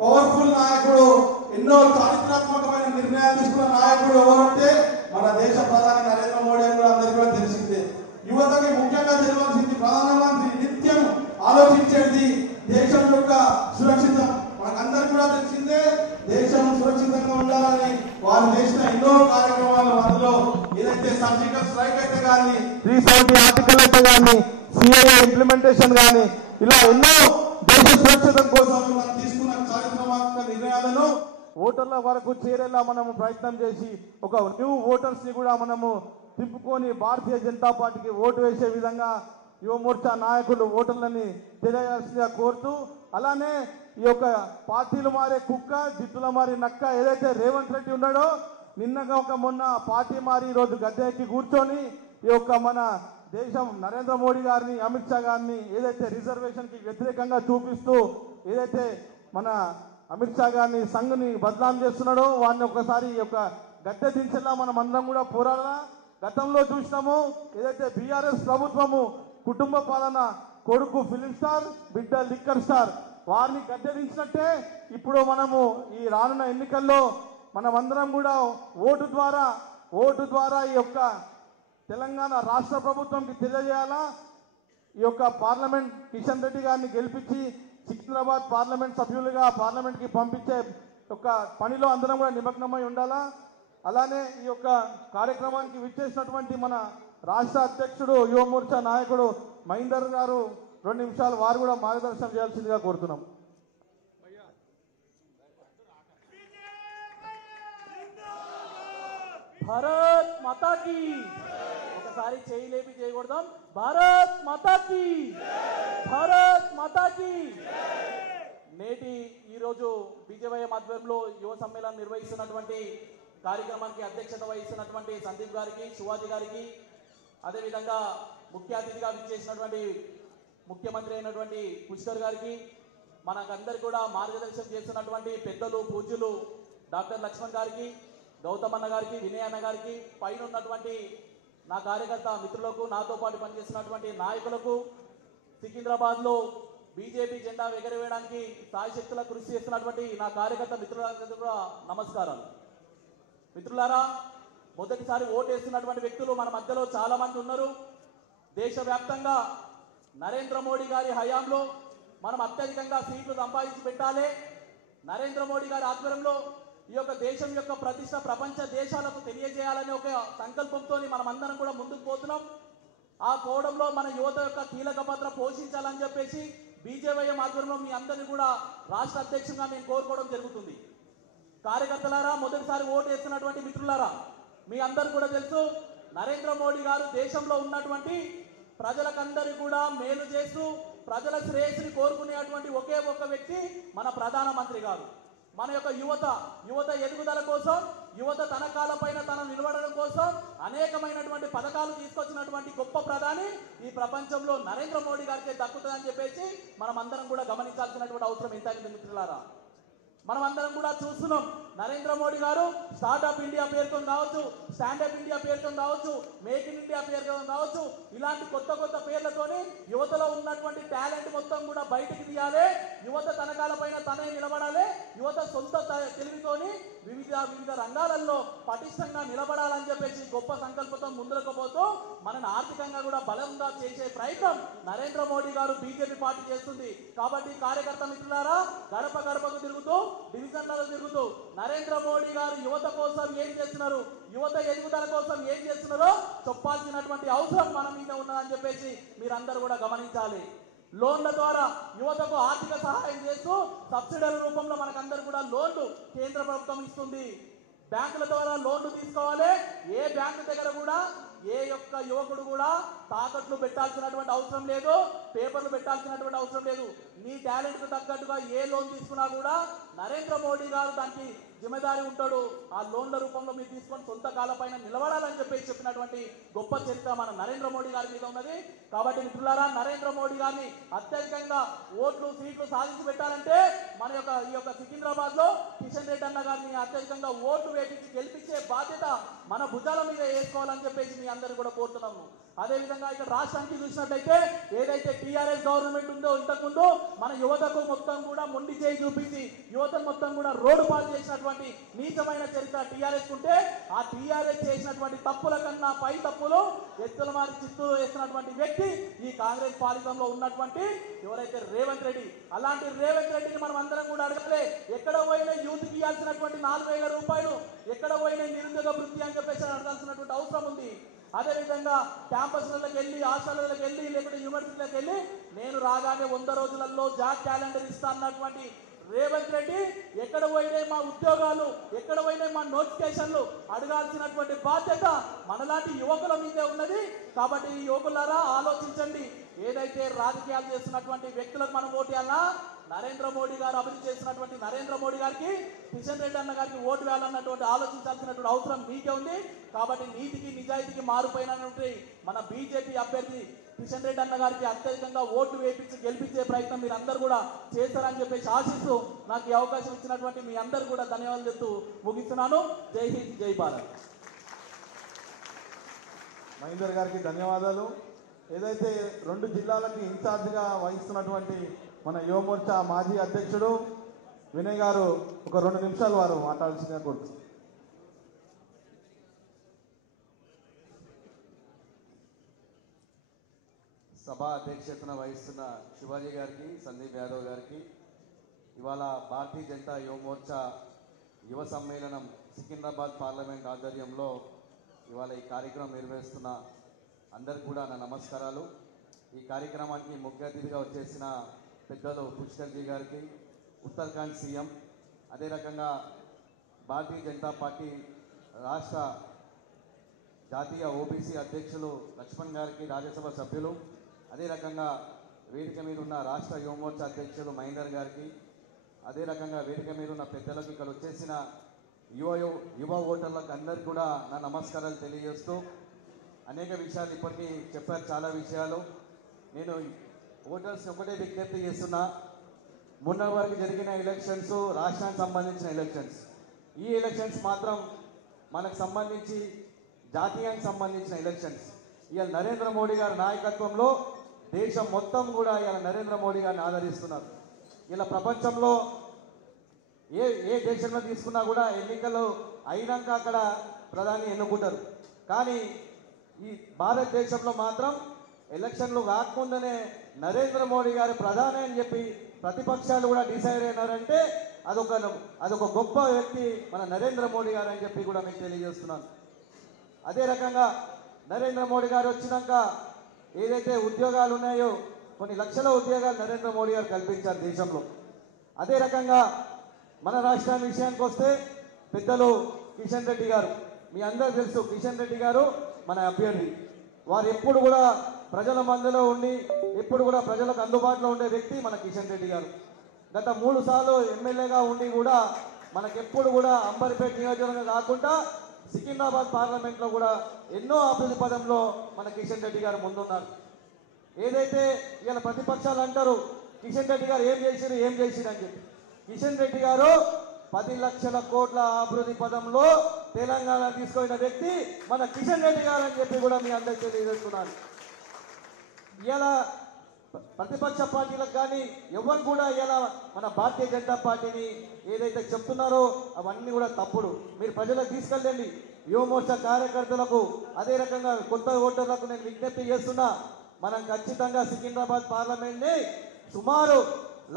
Powerful నాయకుడు, ఎన్నో చారిత్రాత్మకమైన నిర్ణయాలు తీసుకున్న నాయకుడు ఎవరంటే మన దేశ ప్రధాని నరేంద్ర మోడీ అని కూడా అందరికీ కూడా తెలిసిందే. యువతకి ముఖ్యంగా తెలియాల్సింది, ప్రధానమంత్రి నిత్యం ఆలోచించేది దేశం యొక్క సురక్షితం. మనకందరికీ కూడా తెలిసిందే, దేశం సురక్షితంగా ఉండాలని వారు చేసిన ఎన్నో కార్యక్రమాలు, అందులో ఏదైతే సర్జికల్ స్ట్రైక్ అయితే కానీ, 370 ఆర్టికల్ అయితే కానీ, సిఏఏ ఇంప్లిమెంటేషన్ కానీ, ఇలా ఎన్నో దేశ సురక్షితం కోసం మనం తీసుకున్న చారిత్రాత్మక నిర్ణయాలను ఓటర్ల వరకు చేరేలా మనము ప్రయత్నం చేసి ఒక న్యూ ఓటర్స్ ని కూడా మనము తిప్పుకొని భారతీయ జనతా పార్టీకి ఓటు వేసే విధంగా యువ మోర్చా నాయకులు ఓటర్లని తెలియాల్సిందిగా కోరుతూ, అలానే ఈ యొక్క పార్టీలు మారే కుక్క జిత్తుల మారి నక్క ఏదైతే రేవంత్ రెడ్డి ఉన్నాడో, నిన్నగా ఒక మొన్న పార్టీ మారి ఈరోజు గద్దె ఎక్కి కూర్చొని ఈ యొక్క మన దేశం నరేంద్ర మోడీ గారిని, అమిత్ షా గారిని ఏదైతే రిజర్వేషన్ కి వ్యతిరేకంగా చూపిస్తూ ఏదైతే మన అమిత్ షా గారిని సంఘ్ని బదనాం చేస్తున్నాడో, వాడిని ఒకసారి ఈ యొక్క గద్దె దించేలా మనం అందరం కూడా పోరాడాలా. గతంలో చూసినాము, ఏదైతే బీఆర్ఎస్ ప్రభుత్వము కుటుంబ పాలన, కొడుకు ఫిలిం స్టార్, బిడ్డ లిక్కర్ స్టార్, వారిని గద్దెదించినట్టే ఇప్పుడు మనము ఈ రానున్న ఎన్నికల్లో మనమందరం కూడా ఓటు ద్వారా ఈ యొక్క తెలంగాణ రాష్ట్ర ప్రభుత్వంకి తెలియజేయాలా. ఈ యొక్క పార్లమెంట్ కిషన్ రెడ్డి గారిని గెలిపించి సికింద్రాబాద్ పార్లమెంట్ సభ్యులుగా పార్లమెంట్కి పంపించే యొక్క పనిలో అందరం కూడా నిమగ్నమై ఉండాలా. అలానే ఈ యొక్క కార్యక్రమానికి విచ్చేసినటువంటి మన రాష్ట్ర అధ్యక్షుడు, యువ మోర్చా నాయకుడు మహేందర్ గారు 2 నిమిషాలు వారు కూడా మార్గదర్శనం చేయాల్సిందిగా కోరుతున్నాం. భారత్ మాతా కీ, ఒకసారి చేయి లేపి చేయకూడదాం. భారత్ మాతా కీ, భారత్ మాతా కీ. నేటి ఈరోజు బీజేవైఎం ఆధ్వర్యంలో యువ సమ్మేళనం నిర్వహిస్తున్నటువంటి కార్యక్రమానికి అధ్యక్షత వహిస్తున్నటువంటి సందీప్ గారికి, శివాజీ గారికి, అదేవిధంగా ముఖ్య అతిథిగా విచ్చేసినటువంటి ముఖ్యమంత్రి అయినటువంటి పుష్కర్ గారికి, మనకందరికీ కూడా మార్గదర్శనం చేస్తున్నటువంటి పెద్దలు పూజ్యులు డాక్టర్ లక్ష్మణ్ గారికి, గౌతమ్ అన్న గారికి, వినయ్ అన్న గారికి, పైన ఉన్నటువంటి నా కార్యకర్త మిత్రులకు, నాతో పాటు పనిచేస్తున్నటువంటి నాయకులకు, సికింద్రాబాద్లో బీజేపీ జెండా ఎగరవేయడానికి సాయశక్తుల కృషి చేస్తున్నటువంటి నా కార్యకర్త మిత్రులందరికీ కూడా నమస్కారం. మిత్రులారా, మొదటిసారి ఓటు వేస్తున్నటువంటి వ్యక్తులు మన మధ్యలో చాలా మంది ఉన్నారు. దేశవ్యాప్తంగా నరేంద్ర మోడీ గారి హయాంలో మనం అత్యధికంగా సీట్లు సంపాదించి పెట్టాలి. నరేంద్ర మోడీ గారి ఆధ్వర్యంలో ఈ యొక్క దేశం యొక్క ప్రతిష్ట ప్రపంచ దేశాలకు తెలియజేయాలనే ఒక సంకల్పంతో మనం అందరం కూడా ముందుకు పోతున్నాం. ఆ కోవడంలో మన యువత యొక్క కీలక పాత్ర పోషించాలని చెప్పేసి బీజేవైఎం ఆధ్వర్యంలో మీ అందరినీ కూడా రాష్ట్ర అధ్యక్షుడిగా మేము కోరుకోవడం జరుగుతుంది. కార్యకర్తలారా, మొదటిసారి ఓటు వేస్తున్నటువంటి మిత్రులారా, మీ అందరూ కూడా తెలుసు, నరేంద్ర మోడీ గారు దేశంలో ఉన్నటువంటి ప్రజలకందరికీ కూడా మేలు చేస్తూ ప్రజల శ్రేయస్సుని కోరుకునేటువంటి ఒకే ఒక వ్యక్తి మన ప్రధానమంత్రి గారు. మన యొక్క యువత ఎదుగుదల కోసం, యువత తన కాళ్ళపైన తన నిలబడడం కోసం అనేకమైనటువంటి పథకాలు తీసుకొచ్చినటువంటి గొప్ప ప్రధాని ఈ ప్రపంచంలో నరేంద్ర మోడీ గారికి దక్కుతుందని చెప్పేసి మనం అందరం కూడా గమనించాల్సినటువంటి అవసరం ఎంతైంది మిత్రులారా. మనం అందరం కూడా చూస్తున్నాం, నరేంద్ర మోడీ గారు స్టార్ట్అప్ ఇండియా పేరుతో కావచ్చు, స్టాండప్ ఇండియా పేరుతో కావచ్చు, మేక్ ఇన్ ఇండియా పేరుతో కావచ్చు, ఇలాంటి కొత్త పేర్లతోని యువతలో ఉన్నటువంటి టాలెంట్ మొత్తం కూడా బయటకు తీయాలి. యువత తన కాళ్ళపైన తనే నిలబడాలి. యువత సొంత తెలివితోని వివిధ రంగాలలో పటిష్టంగా నిలబడాలని చెప్పేసి గొప్ప సంకల్పంతో ముందుకు పోతూ మనని ఆర్థికంగా కూడా బలంగా చేసే ప్రయత్నం నరేంద్ర మోడీ గారు బీజేపీ పార్టీ చేస్తుంది. కాబట్టి కార్యకర్త మిత్రులారా, గడపకు తిరుగుతూ, డివిజన్లలో తిరుగుతూ నరేంద్ర మోడీ గారు యువత కోసం ఏం చేస్తున్నారు, యువత ఎదుగుదల కోసం ఏం చేస్తున్నారో చెప్పాల్సినటువంటి అవసరం మన మీద ఉన్నదని చెప్పేసి మీరందరూ కూడా గమనించాలి. లోన్ల ద్వారా యువతకు ఆర్థిక సహాయం చేస్తూ సబ్సిడీల రూపంలో మనకందరూ కూడా లోన్లు కేంద్ర ప్రభుత్వం ఇస్తుంది. బ్యాంకుల ద్వారా లోన్లు తీసుకోవాలి. ఏ బ్యాంకు దగ్గర కూడా ఏ యొక్క యువకుడు కూడా తాకట్లు పెట్టాల్సినటువంటి అవసరం లేదు, పేపర్లు పెట్టాల్సినటువంటి అవసరం లేదు. నీ టాలెంట్కు తగ్గట్టుగా ఏ లోన్ తీసుకున్నా కూడా నరేంద్ర మోడీ గారు దానికి జిమ్మేదారి ఉంటాడు. ఆ లోన్ల రూపంలో మీరు తీసుకొని సొంత కాళ్ళపైన నిలబడాలని చెప్పేసి చెప్పినటువంటి గొప్ప చరిత్ర మన నరేంద్ర మోడీ గారి మీద ఉన్నది. కాబట్టి మిత్రులారా, నరేంద్ర మోడీ గారిని అత్యధికంగా ఓట్లు సీట్లు సాధించి పెట్టాలంటే మన యొక్క ఈ యొక్క సికింద్రాబాద్ లో కిషన్ రెడ్డి అన్న గారిని అత్యధికంగా ఓట్లు వేపించి గెలిపించే బాధ్యత మన భుజాల మీద వేసుకోవాలని చెప్పేసి మీ అందరూ కూడా కోరుతున్నాము. అదేవిధంగా ఇక్కడ రాష్ట్రానికి చూసినట్లయితే ఏదైతే టీఆర్ఎస్ గవర్నమెంట్ ఉందో ఇంతకుముందు మన యువతకు మొత్తం కూడా మొండి చేయి చూపించి యువతను మొత్తం కూడా రోడ్డు పాలు చేసినటువంటి నీచమైన చరిత్ర టీఆర్ఎస్ ఉంటే ఆ టీఆర్ఎస్ చేసినటువంటి తప్పుల కన్నా పై తప్పులు ఎత్తుల మారి చిత్తూరు వేస్తున్నటువంటి వ్యక్తి ఈ కాంగ్రెస్ పాలితంలో ఉన్నటువంటి ఎవరైతే రేవంత్ రెడ్డి. అలాంటి రేవంత్ రెడ్డిని మనం అందరం కూడా అడగాలి. ఎక్కడ పోయినా యూత్కి ఇవ్వాల్సినటువంటి 4,000 రూపాయలు ఎక్కడ పోయినా నిరుద్యోగ వృత్తి అని చెప్పేసి అడగాల్సినటువంటి అవసరం ఉంది. అదేవిధంగా క్యాంపస్లకు వెళ్ళి హాస్టల్లకు వెళ్ళి లేకపోతే యూనివర్సిటీలకు వెళ్ళి నేను రాగానే 100 రోజులలో జాబ్ క్యాలెండర్ ఇస్తా అన్నటువంటి రేవంత్ రెడ్డి ఎక్కడ పోయినాయి మా ఉద్యోగాలు, ఎక్కడ పోయినాయి మా నోటిఫికేషన్లు అడగాల్సినటువంటి బాధ్యత మనలాంటి యువకుల మీదే ఉన్నది. కాబట్టి ఈ యువకులారా ఆలోచించండి. ఏదైతే రాజకీయాలు చేస్తున్నటువంటి వ్యక్తులకు మనం ఓటు వేయాలన్నా నరేంద్ర మోడీ గారు అభివృద్ధి చేసినటువంటి నరేంద్ర మోడీ గారికి కిషన్ రెడ్డి అన్న గారికి ఓటు వేయాలన్నటువంటి ఆలోచించాల్సినటువంటి అవసరం మీకే ఉంది. కాబట్టి నీతికి నిజాయితీకి మారుపోయినటువంటి మన బీజేపీ అభ్యర్థి కిషన్ రెడ్డి అన్న గారికి అత్యధికంగా ఓట్లు వేయించి గెలిపించే ప్రయత్నం మీరు అందరూ కూడా చేస్తారని చెప్పేసి ఆశిస్తూ నాకు ఈ అవకాశం ఇచ్చినటువంటి మీ అందరూ కూడా ధన్యవాదాలు చెప్తూ ముగిస్తున్నాను. జై హింద్, జై భారత్. మహేందర్ గారికి ధన్యవాదాలు. ఏదైతే 2 జిల్లాలకి ఇన్ఛార్జిగా వహిస్తున్నటువంటి మన యువమోర్చా మాజీ అధ్యక్షుడు వినయ్ గారు ఒక 2 నిమిషాలు వారు మాట్లాడాల్సిందిగా కోరుతున్నాను. సభ అధ్యక్షతన వహిస్తున్న శివాజీ గారికి, సందీప్ యాదవ్ గారికి, ఇవాళ భారతీయ జనతా యువమోర్చా యువ సమ్మేళనం సికింద్రాబాద్ పార్లమెంట్ ఆధ్వర్యంలో ఇవాళ ఈ కార్యక్రమం నిర్వహిస్తున్న అందరికి కూడా నా నమస్కారాలు. ఈ కార్యక్రమానికి ముఖ్య అతిథిగా వచ్చేసిన పెద్దలు పుష్కర్జీ గారికి, ఉత్తరాఖండ్ సీఎం, అదే రకంగా భారతీయ జనతా పార్టీ రాష్ట్ర జాతీయ ఓబీసీ అధ్యక్షులు లక్ష్మణ్ గారికి, రాజ్యసభ సభ్యులు, అదే రకంగా వేదిక మీద ఉన్న రాష్ట్ర యువమోర్చా అధ్యక్షులు మహేందర్ గారికి, అదే రకంగా వేదిక మీద ఉన్న పెద్దలకు, ఇక్కడ వచ్చేసిన యువ ఓటర్లకు అందరికీ కూడా నా నమస్కారాలు తెలియజేస్తూ అనేక విషయాలు ఇప్పటికీ చెప్పారు. చాలా విషయాలు నేను ఓటర్స్ ఒకటే విజ్ఞప్తి చేస్తున్నా. మొన్న వరకు జరిగిన ఎలక్షన్స్ రాష్ట్రానికి సంబంధించిన ఎలక్షన్స్, ఈ ఎలక్షన్స్ మాత్రం మనకు సంబంధించి జాతీయానికి సంబంధించిన ఎలక్షన్స్. ఇవాళ నరేంద్ర మోడీ గారి నాయకత్వంలో దేశం మొత్తం కూడా ఇవాళ నరేంద్ర మోడీ గారిని ఆదరిస్తున్నారు. ఇలా ప్రపంచంలో ఏ దేశంలో తీసుకున్నా కూడా ఎన్నికలు అయినాక అక్కడ ప్రధాని ఎన్నుకుంటారు. కానీ ఈ భారతదేశంలో మాత్రం ఎలక్షన్లు కాకముందనే నరేంద్ర మోడీ గారు ప్రధాని అని చెప్పి ప్రతిపక్షాలు కూడా డిసైడ్ అయినారంటే అదొక గొప్ప వ్యక్తి మన నరేంద్ర మోడీ గారు అని చెప్పి కూడా మీకు తెలియజేస్తున్నాను. అదే రకంగా నరేంద్ర మోడీ గారు వచ్చినాక ఏదైతే ఉద్యోగాలు ఉన్నాయో కొన్ని లక్షల ఉద్యోగాలు నరేంద్ర మోడీ గారు కల్పించారు దేశంలో. అదే రకంగా మన రాష్ట్రాన్ని విషయానికి వస్తే పెద్దలు కిషన్ రెడ్డి గారు, మీ అందరూ తెలుసు కిషన్ రెడ్డి గారు మన అభ్యర్థి. వారు ఎప్పుడు కూడా ప్రజల మధ్యలో ఉండి ఎప్పుడు కూడా ప్రజలకు అందుబాటులో ఉండే వ్యక్తి మన కిషన్ రెడ్డి గారు. గత 3 సార్లు ఎమ్మెల్యేగా ఉండి కూడా మనకెప్పుడు కూడా అంబర్పేట నియోజకవర్గం కాకుండా సికింద్రాబాద్ పార్లమెంట్లో కూడా ఎన్నో అభివృద్ధి పదంలో మన కిషన్ రెడ్డి గారు ముందున్నారు. ఏదైతే ఇలా ప్రతిపక్షాలు అంటారు కిషన్ రెడ్డి గారు ఏం చేసిరు అని చెప్పి, కిషన్ రెడ్డి గారు 10 లక్షల కోట్ల అభివృద్ధి పదంలో తెలంగాణ తీసుకున్న వ్యక్తి మన కిషన్ రెడ్డి గారు అని చెప్పి కూడా మీ అందరికీ తెలియజేస్తున్నాను. ఇలా ప్రతిపక్ష పార్టీలకు కానీ ఎవరు కూడా ఇలా మన భారతీయ జనతా పార్టీని ఏదైతే చెప్తున్నారో అవన్నీ కూడా తప్పుడు. మీరు ప్రజలకు తీసుకెళ్ళండి. యువమోర్చా కార్యకర్తలకు అదే రకంగా కొత్త ఓటర్లకు నేను విజ్ఞప్తి చేస్తున్నా, మనం ఖచ్చితంగా సికింద్రాబాద్ పార్లమెంట్ని సుమారు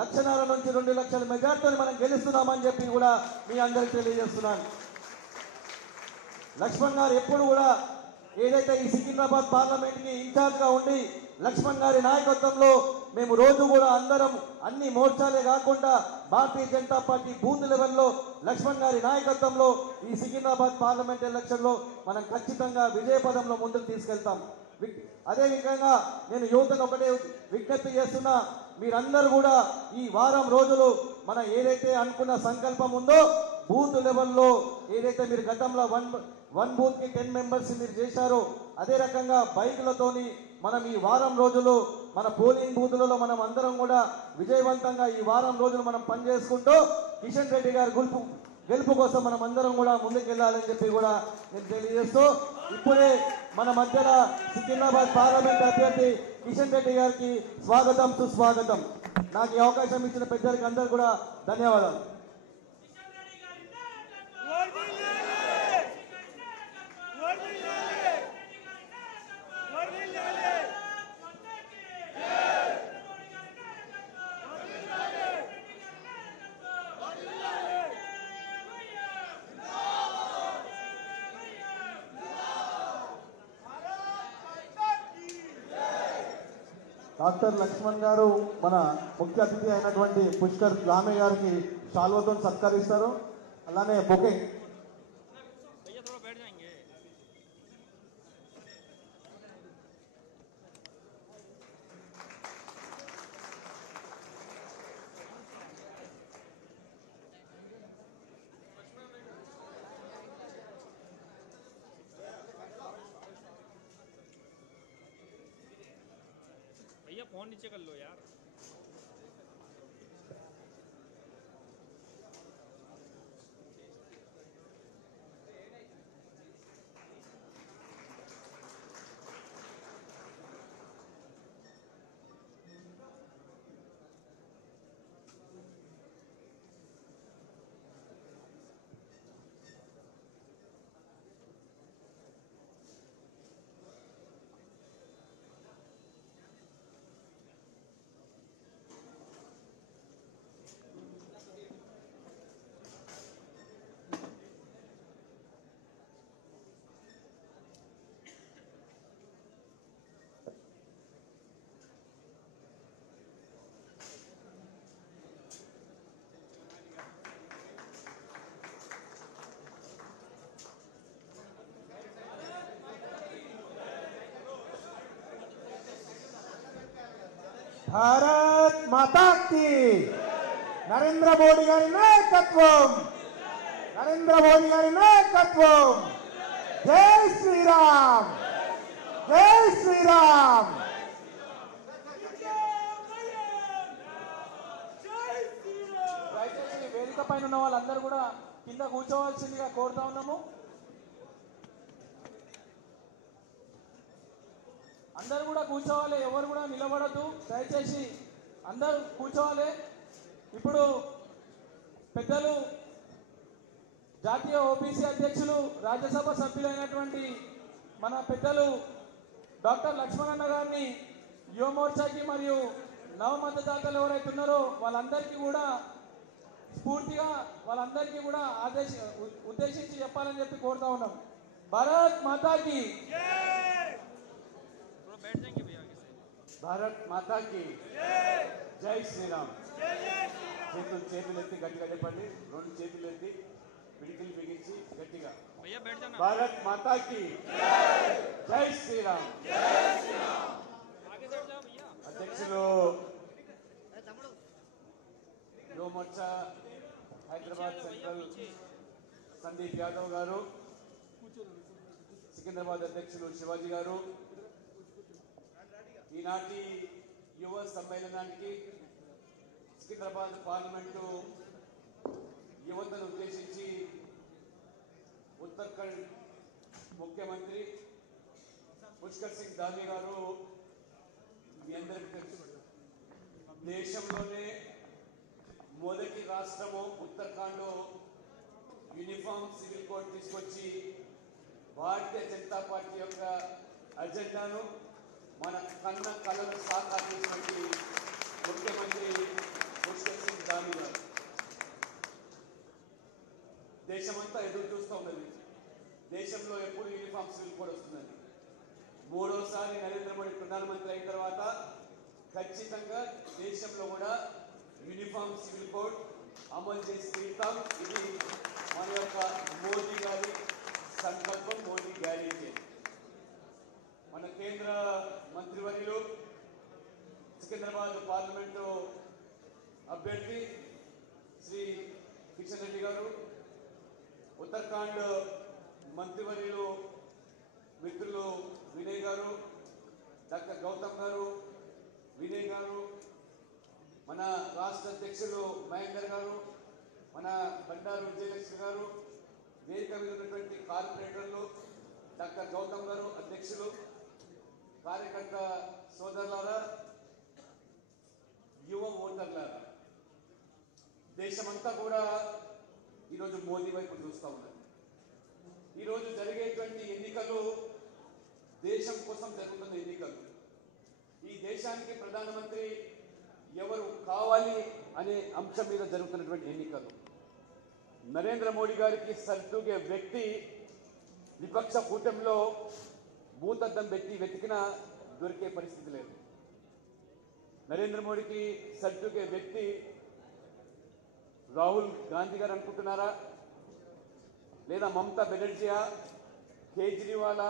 1.5 నుంచి 2 లక్షల మెజార్టీతో మనం గెలుస్తున్నామని చెప్పి కూడా మీ అందరికి తెలియజేస్తున్నాను. లక్ష్మణ్ గారు ఎప్పుడు కూడా ఏదైతే ఈ సికింద్రాబాద్ పార్లమెంట్కి ఇన్ఛార్జ్గా ఉండి లక్ష్మణ్ గారి నాయకత్వంలో మేము రోజు కూడా అందరం అన్ని మోర్చాలే కాకుండా భారతీయ జనతా పార్టీ బూత్ లెవెల్లో లక్ష్మణ్ గారి నాయకత్వంలో ఈ సికింద్రాబాద్ పార్లమెంట్ ఎలక్షన్లో మనం ఖచ్చితంగా విజయపదంలో ముందుకు తీసుకెళ్తాం. అదే విధంగా నేను యువతను ఒకటే విజ్ఞప్తి చేస్తున్నా, మీరందరూ కూడా ఈ వారం రోజులు మన ఏదైతే అనుకున్న సంకల్పం ఉందో బూత్ లెవెల్లో ఏదైతే మీరు గతంలో వన్ బూత్ కి 10 మెంబర్స్ మీరు చేశారో అదే రకంగా బైకులతోని మనం ఈ వారం రోజులు మన పోలింగ్ బూతులలో మనం అందరం కూడా విజయవంతంగా ఈ వారం రోజులు మనం పనిచేసుకుంటూ కిషన్ రెడ్డి గారి గెలుపు కోసం మనం అందరం కూడా ముందుకు వెళ్ళాలని చెప్పి కూడా నేను తెలియజేస్తూ ఇప్పుడే మన మధ్యలో సికింద్రాబాద్ పార్లమెంట్ అభ్యర్థి కిషన్ రెడ్డి గారికి స్వాగతం సుస్వాగతం. నాకు ఈ అవకాశం ఇచ్చిన పెద్దలకి అందరూ కూడా ధన్యవాదాలు. డాక్టర్ లక్ష్మణ్ గారు మన ముఖ్య అతిథి అయినటువంటి పుష్కర్ గ్రామే గారికి శాల్వతో సత్కరిస్తారు. అలానే బొకే भैया फोन नीचे कर लो यार। భారత్ మాతా కీ నరేంద్ర మోడీ గారి నాయకత్వం, నరేంద్ర మోడీ గారి నాయకత్వం. జై శ్రీరామ్, జై శ్రీరామ్. దయచేసి వేదిక పైన ఉన్న వాళ్ళందరూ కూడా కింద కూర్చోవాల్సిందిగా కోరుతా ఉన్నాము. అందరూ కూడా కూర్చోవాలి, ఎవరు కూడా నిలబడద్దు. దయచేసి అందరూ కూర్చోవాలి. ఇప్పుడు పెద్దలు జాతీయ ఓబీసీ అధ్యక్షులు రాజ్యసభ సభ్యులైనటువంటి మన పెద్దలు డాక్టర్ లక్ష్మణన్న గారిని యువమోర్చాకి మరియు నవ మద్దతుదాతలు ఎవరైతే ఉన్నారో వాళ్ళందరికీ కూడా స్ఫూర్తిగా వాళ్ళందరికీ కూడా ఉద్దేశించి చెప్పాలని చెప్పి కోరుతా ఉన్నాం. భారత్ మాతాకి, భారత్ మాతాకి జై శ్రీరామ్. చేతులు ఎత్తి గట్టిగా చెప్పండి. రెండు చేతులు ఎత్తి పిడికిలు బిగించి గట్టిగా భారత్ మాతాకి జై శ్రీరామ్. అధ్యక్షులు యువ మోర్చా హైదరాబాద్ సెంట్రల్ సందీప్ యాదవ్ గారు, సికింద్రాబాద్ అధ్యక్షులు శివాజీ గారు, ఈనాటి యువ సమ్మేళనానికి సికింద్రాబాద్ పార్లమెంటు యువతను ఉద్దేశించి ఉత్తరాఖండ్ ముఖ్యమంత్రి పుష్కర్ సింగ్ ధామీ గారు మీ అందరికీ తెలుసు, దేశంలోనే మొదటి రాష్ట్రము ఉత్తరాఖండ్ యూనిఫామ్ సివిల్ కోడ్ తీసుకొచ్చి భారతీయ జనతా పార్టీ యొక్క అజెండాను మన కన్న కళను సాకారం చేసినటువంటి ముఖ్యమంత్రి పుష్కర్ సింగ్ ధామీ గారు. దేశమంతా ఎదురు చూస్తూ ఉన్నది, దేశంలో ఎప్పుడు యూనిఫామ్ సివిల్ కోడ్ వస్తుందని. మూడోసారి నరేంద్ర మోడీ ప్రధానమంత్రి అయిన తర్వాత ఖచ్చితంగా దేశంలో కూడా యూనిఫామ్ సివిల్ కోడ్ అమలు చేసి తీరుతాం. ఇది మన యొక్క మోదీ గారి సంకల్పం, మోదీ గ్యారెంటీ. మన కేంద్ర మంత్రివర్యులు సికింద్రాబాద్ పార్లమెంటు అభ్యర్థి శ్రీ కిషన్ రెడ్డి గారు, ఉత్తరాఖండ్ మంత్రివర్యులు మిత్రులు వినయ్ గారు, డాక్టర్ గౌతమ్ గారు, వినయ్ గారు, మన రాష్ట్ర అధ్యక్షులు మహేందర్ గారు, మన బండారు విజయలక్ష్మి గారు, వేదిక మీద ఉన్నటువంటి కార్పొరేటర్లు, డాక్టర్ గౌతమ్ గారు అధ్యక్షులు, కార్యకర్త సోదరులారా, యువ ఓటర్లారా, దేశమంతా కూడా ఈరోజు మోదీ వైపు చూస్తూ ఉన్నారు. ఈరోజు జరిగేటువంటి ఎన్నికలు దేశం కోసం జరుగుతున్న ఎన్నికలు. ఈ దేశానికి ప్రధానమంత్రి ఎవరు కావాలి అనే అంశం మీద జరుగుతున్నటువంటి ఎన్నికలు. నరేంద్ర మోడీ గారికి సరితూగే వ్యక్తి విపక్ష కూటమిలో భూతద్దం పెట్టి వెతికినా దొరికే పరిస్థితి లేదు. నరేంద్ర మోడీకి సరితూగే వ్యక్తి రాహుల్ గాంధీ గారు అనుకుంటున్నారా, లేదా మమతా బెనర్జీయా, కేజ్రీవాలా,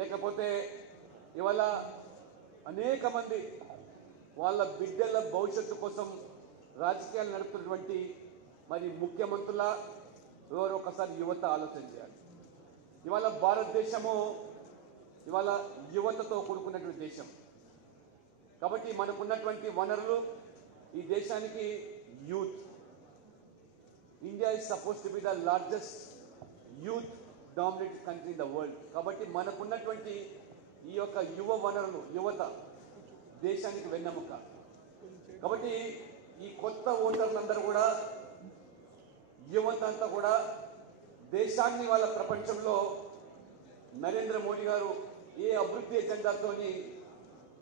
లేకపోతే ఇవాళ అనేక మంది వాళ్ళ బిడ్డల భవిష్యత్తు కోసం రాజకీయాలు నడుపుతున్నటువంటి మరి ముఖ్యమంత్రుల ఎవరు ఒకసారి యువత ఆలోచన చేయాలి. ఇవాళ భారతదేశము ఇవాళ యువతతో కూడుకున్నటువంటి దేశం కాబట్టి మనకున్నటువంటి వనరులు ఈ దేశానికి youth. India is suppose to be the largest youth dominated country in the world. కాబట్టి మనకున్నటువంటి ఈ యొక్క యువ వనరులు, యువత దేశానికి వెన్నెముక. కాబట్టి ఈ కొత్త ఓటర్లందరూ కూడా, యువత అంతా కూడా దేశాన్ని వాళ్ళ ప్రపంచంలో నరేంద్ర మోడీ గారు ఏ అభివృద్ధి ఎజెండాతోని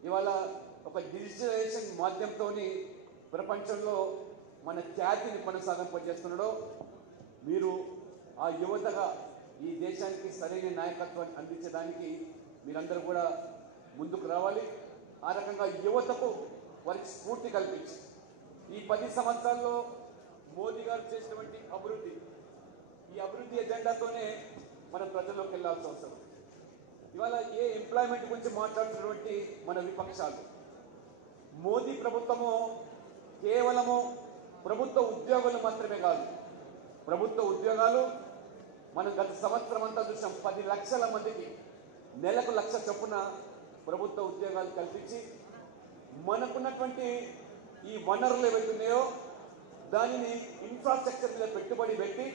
ఇవాళ ఒక డిజిటలైజేషన్ మాధ్యమంతో ప్రపంచంలో మన ఖ్యాతిని కొనసాగింపజేస్తున్నాడో మీరు ఆ యువతగా ఈ దేశానికి సరైన నాయకత్వాన్ని అందించడానికి మీరందరూ కూడా ముందుకు రావాలి. ఆ రకంగా యువతకు వారికి స్ఫూర్తి కల్పించి ఈ 10 సంవత్సరాల్లో మోదీ గారు చేసినటువంటి అభివృద్ధి, ఈ అభివృద్ధి ఎజెండాతోనే మనం ప్రజల్లోకి వెళ్లాల్సిన అవసరం. ఇవాళ ఏ ఎంప్లాయ్మెంట్ గురించి మాట్లాడుతున్నటువంటి మన విపక్షాలు, మోదీ ప్రభుత్వము కేవలము ప్రభుత్వ ఉద్యోగులు మాత్రమే కాదు, ప్రభుత్వ ఉద్యోగాలు మనం గత సంవత్సరం అంతా చూసాం. 10 లక్షల మందికి నెలకు 1 లక్ష చొప్పున ప్రభుత్వ ఉద్యోగాలు కల్పించి మనకున్నటువంటి ఈ వనరులు ఏవైతున్నాయో దానిని ఇన్ఫ్రాస్ట్రక్చర్ మీద పెట్టుబడి పెట్టి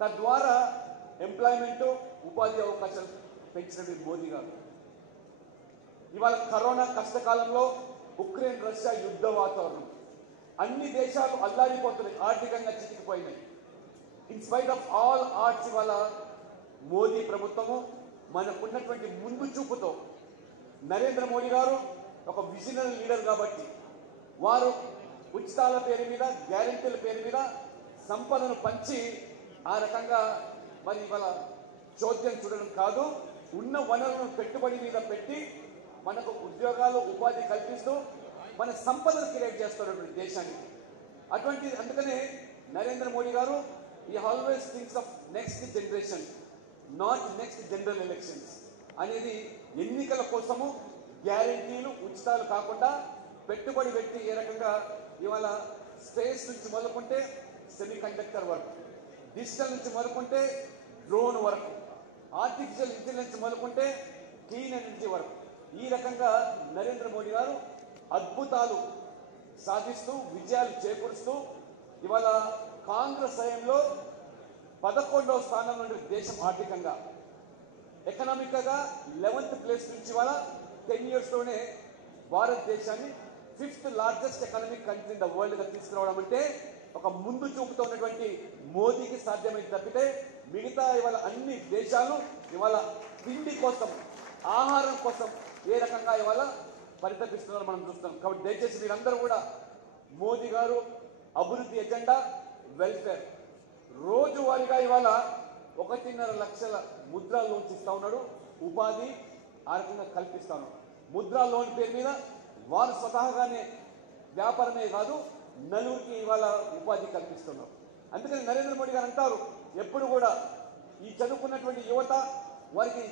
తద్వారా ఎంప్లాయ్మెంట్, ఉపాధి అవకాశాలు పెంచినటువంటి మోదీ గారు. ఇవాళ కరోనా కష్టకాలంలో ఉక్రెయిన్ రష్యా యుద్ధ వాతావరణం, అన్ని దేశాలు అల్లాడిపోతున్నాయి, ఆర్థికంగా చితికిపోయినాయి. In spite of all arts ఇవాళ మోదీ ప్రభుత్వము మనకున్నటువంటి ముందు చూపుతో, నరేంద్ర మోడీ గారు ఒక విజనరీ లీడర్ కాబట్టి వారు ఉచితాల పేరు మీద, గ్యారెంటీల పేరు మీద సంపదను పంచి ఆ రకంగా మరి ఇవాళ చోద్యం చూడడం కాదు, ఉన్న వనరులను పెట్టుబడి మీద పెట్టి మనకు ఉద్యోగాలు, ఉపాధి కల్పిస్తూ మన సంపదను క్రియేట్ చేస్తున్నటువంటి దేశానికి. అందుకనే నరేంద్ర మోడీ గారు ఈ always thinks of next generation, not next general elections అనేది. ఎన్నికల కోసము గ్యారెంటీలు, ఉచితాలు కాకుండా పెట్టుబడి పెట్టి ఏ రకంగా ఇవాళ స్పేస్ నుంచి మొదలుకుంటే సెమీ కండక్టర్ వరకు, డిజిటల్ నుంచి మొదలుకుంటే డ్రోన్ వరకు, ఆర్టిఫిషియల్ ఇంటెలిజెన్స్ మొదలుకుంటే క్లీన్ ఎనర్జీ వరకు, ఈ రకంగా నరేంద్ర మోడీ గారు అద్భుతాలు సాధిస్తూ విజయాలు చేకూరుస్తూ ఇవాళ కాంగ్రెస్ హయాంలో 11వ స్థానం నుండి దేశం ఆర్థికంగా, ఎకనామిక్ గా 11th ప్లేస్ నుంచి ఇవాళ 10 years లోనే భారతదేశాన్ని 5th largest economic country in the world గా తీసుకురావడం అంటే ఒక ముందు చూపుతో ఉన్నటువంటి మోదీకి సాధ్యమైంది తప్పితే మిగతా ఇవాళ అన్ని దేశాలు ఇవాళ తిండి కోసం, ఆహారం కోసం ఏ రకంగా ఇవాళ పరితపిస్తున్నారో మనం చూస్తున్నాం. కాబట్టి దయచేసి మీరందరూ కూడా మోదీ గారు అభివృద్ధి ఎజెండా, వెల్ఫేర్, రోజువారీగా ఇవాళ 1.5 లక్షల ముద్రా లోన్స్ ఇస్తా ఉన్నాడు, ఉపాధి ఆ రకంగా కల్పిస్తా ఉన్నాడు. ముద్రా లోన్ పేరు మీద వారు స్వతహాగానే వ్యాపారమే కాదు నలుగురికి ఇవాళ ఉపాధి కల్పిస్తున్నారు. అందుకని నరేంద్ర మోడీ గారు అంటారు ఎప్పుడు కూడా ఈ చదువుకున్నటువంటి యువత వారికి